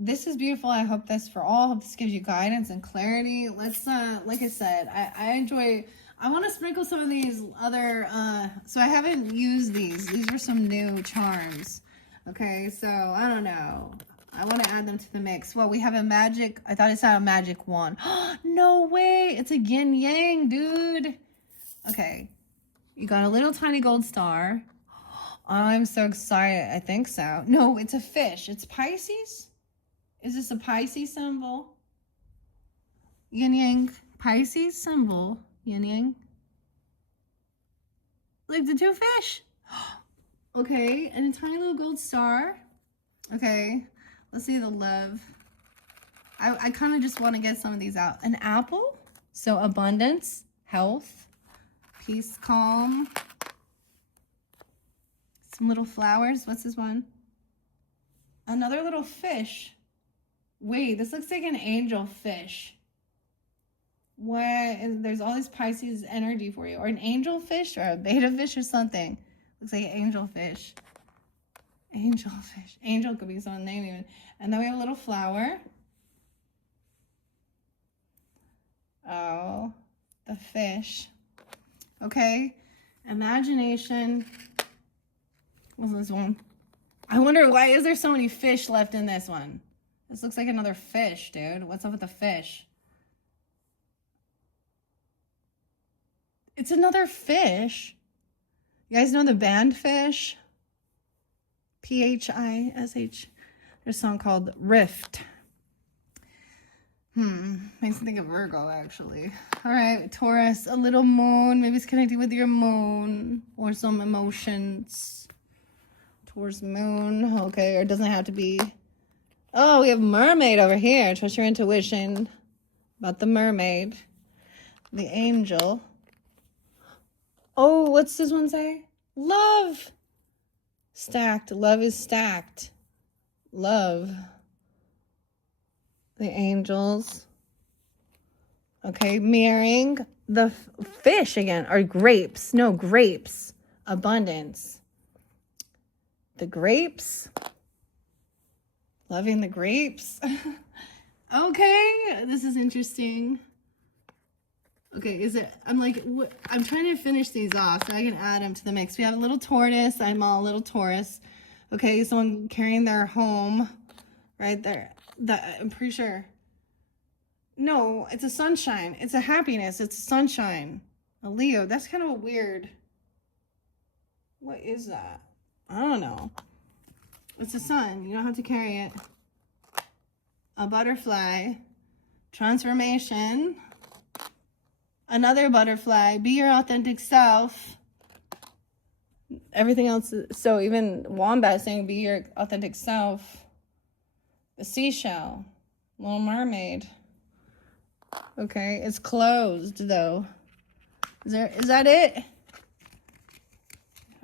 This is beautiful. I hope this for all. I hope this gives you guidance and clarity. Let's, like I said, I enjoy... I want to sprinkle some of these other, so I haven't used these. These are some new charms. Okay, so I don't know. I want to add them to the mix. Well, we have a magic, I thought it said a magic wand. No way, it's a yin yang, dude. Okay, you got a little tiny gold star. I'm so excited. I think so. No, it's a fish. It's Pisces. Is this a Pisces symbol? Yin yang, Pisces symbol. Yin yang. Like the two fish. Okay, and a tiny little gold star. Okay, let's see the love. I kind of just want to get some of these out. An apple. So abundance, health, peace, calm. Some little flowers. What's this one? Another little fish. Wait, this looks like an angel fish. What? There's all this Pisces energy for you, or an angel fish, or a beta fish, or something. Looks like an angel fish. Angel fish. Angel could be someone's name even. And then we have a little flower. Oh, the fish. Okay. Imagination. What's this one? I wonder why is there so many fish left in this one? This looks like another fish, dude. What's up with the fish? It's another fish. You guys know the band Fish? P-H-I-S-H. There's a song called Rift. Makes me think of Virgo, actually. All right, Taurus, a little moon. Maybe it's connected with your moon or some emotions. Taurus moon. Okay, or it doesn't have to be. Oh, we have mermaid over here. Trust your intuition about the mermaid. The angel. Oh, what's this one say? Love. Stacked. Love is stacked. Love. The angels. Okay, mirroring the fish again. Or grapes. No, grapes. Abundance. The grapes. Loving the grapes. Okay, this is interesting. Okay, is it, I'm like, I'm trying to finish these off so I can add them to the mix. We have a little tortoise. I'm all a little Taurus. Okay, someone carrying their home right there. I'm pretty sure. No, it's a sunshine. It's a happiness. It's a sunshine. A Leo. That's kind of weird. What is that? I don't know. It's a sun. You don't have to carry it. A butterfly. Transformation. Another butterfly. Be your authentic self. Everything else. So even Wombat saying be your authentic self. The seashell. Little Mermaid. Okay. It's closed though. Is that it?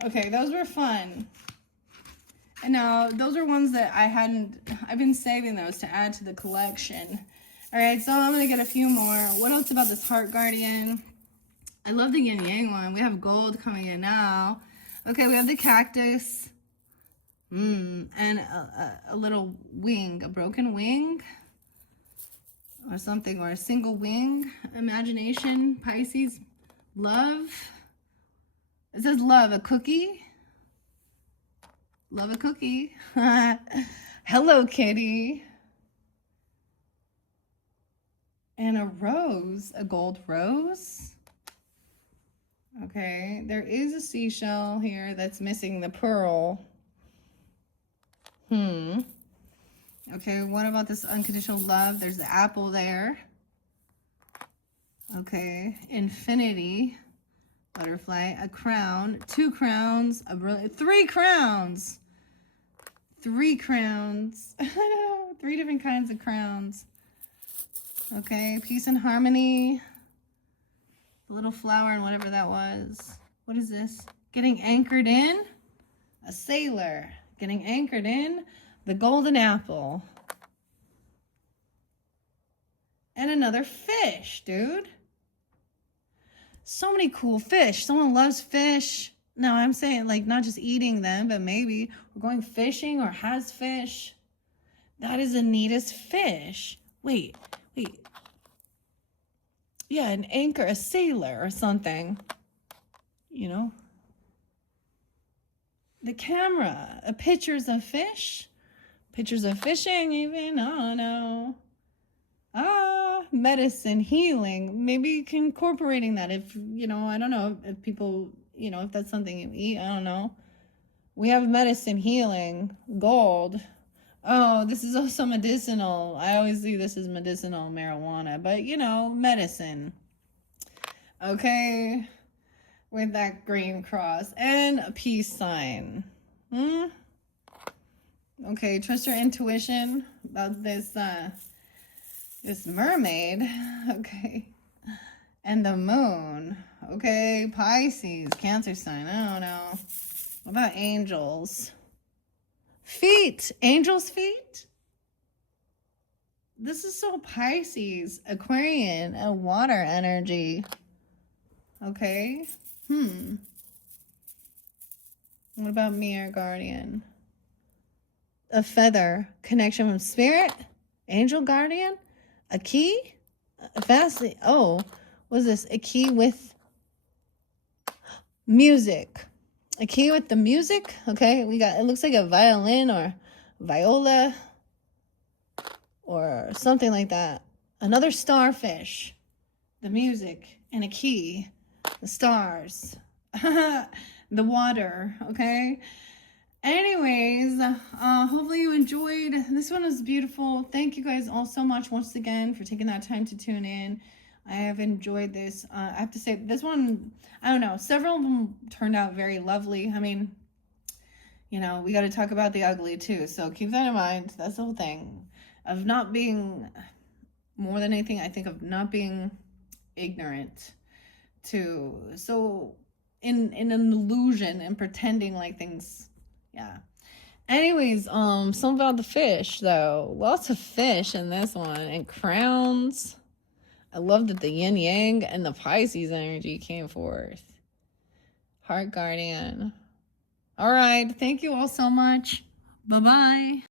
Okay. Those were fun. And now those are ones that I've been saving those to add to the collection. All right, so I'm going to get a few more. What else about this Heart Guardian? I love the Yin Yang one. We have gold coming in now. Okay, we have the cactus. And a little wing, a broken wing. Or something, or a single wing. Imagination, Pisces. Love. It says love, a cookie. Love a cookie. Hello, kitty. And a rose, a gold rose. Okay, there is a seashell here that's missing the pearl. Okay, what about this unconditional love? There's the apple there. Okay, infinity, butterfly, a crown, 2 crowns, a brilliant, 3 crowns. 3 crowns. I don't know, 3 different kinds of crowns. Okay, peace and harmony. The little flower and whatever that was. What is this? Getting anchored in. A sailor. Getting anchored in. The golden apple. And another fish, dude. So many cool fish. Someone loves fish. No, I'm saying like not just eating them, but maybe we're going fishing or has fish. That is the neatest fish. Wait. Yeah, an anchor, a sailor or something. You know? The camera, pictures of fish. Pictures of fishing even. I don't know. Medicine, healing. Maybe incorporating that if, you know, I don't know if people, you know, if that's something you eat. I don't know. We have medicine, healing, gold. Oh, this is also medicinal. I always see this as medicinal marijuana, but you know, medicine. Okay, with that green cross and a peace sign. Okay, trust your intuition about this this mermaid. Okay, and the moon. Okay, Pisces, Cancer sign. I don't know. What about angels? Feet, angels' feet. This is so Pisces, Aquarian, a water energy. Okay. What about mirror guardian? A feather, connection from spirit, angel guardian, a key, vastly. Oh, what is this? A key with music. A key with the music. Okay, we got, it looks like a violin or viola or something like that. Another starfish, the music, and a key, the stars, the water. Okay. Anyways, hopefully you enjoyed. This one was beautiful. Thank you guys all so much once again for taking that time to tune in. I have enjoyed this. I have to say, this one, I don't know, several of them turned out very lovely. I mean, you know, we got to talk about the ugly too. So keep that in mind. That's the whole thing of not being, more than anything, I think of not being ignorant to, so in an illusion and pretending like things, yeah. Anyways, something about the fish though. Lots of fish in this one and crowns. I love that the yin yang and the Pisces energy came forth. Heart guardian. All right. Thank you all so much. Bye-bye.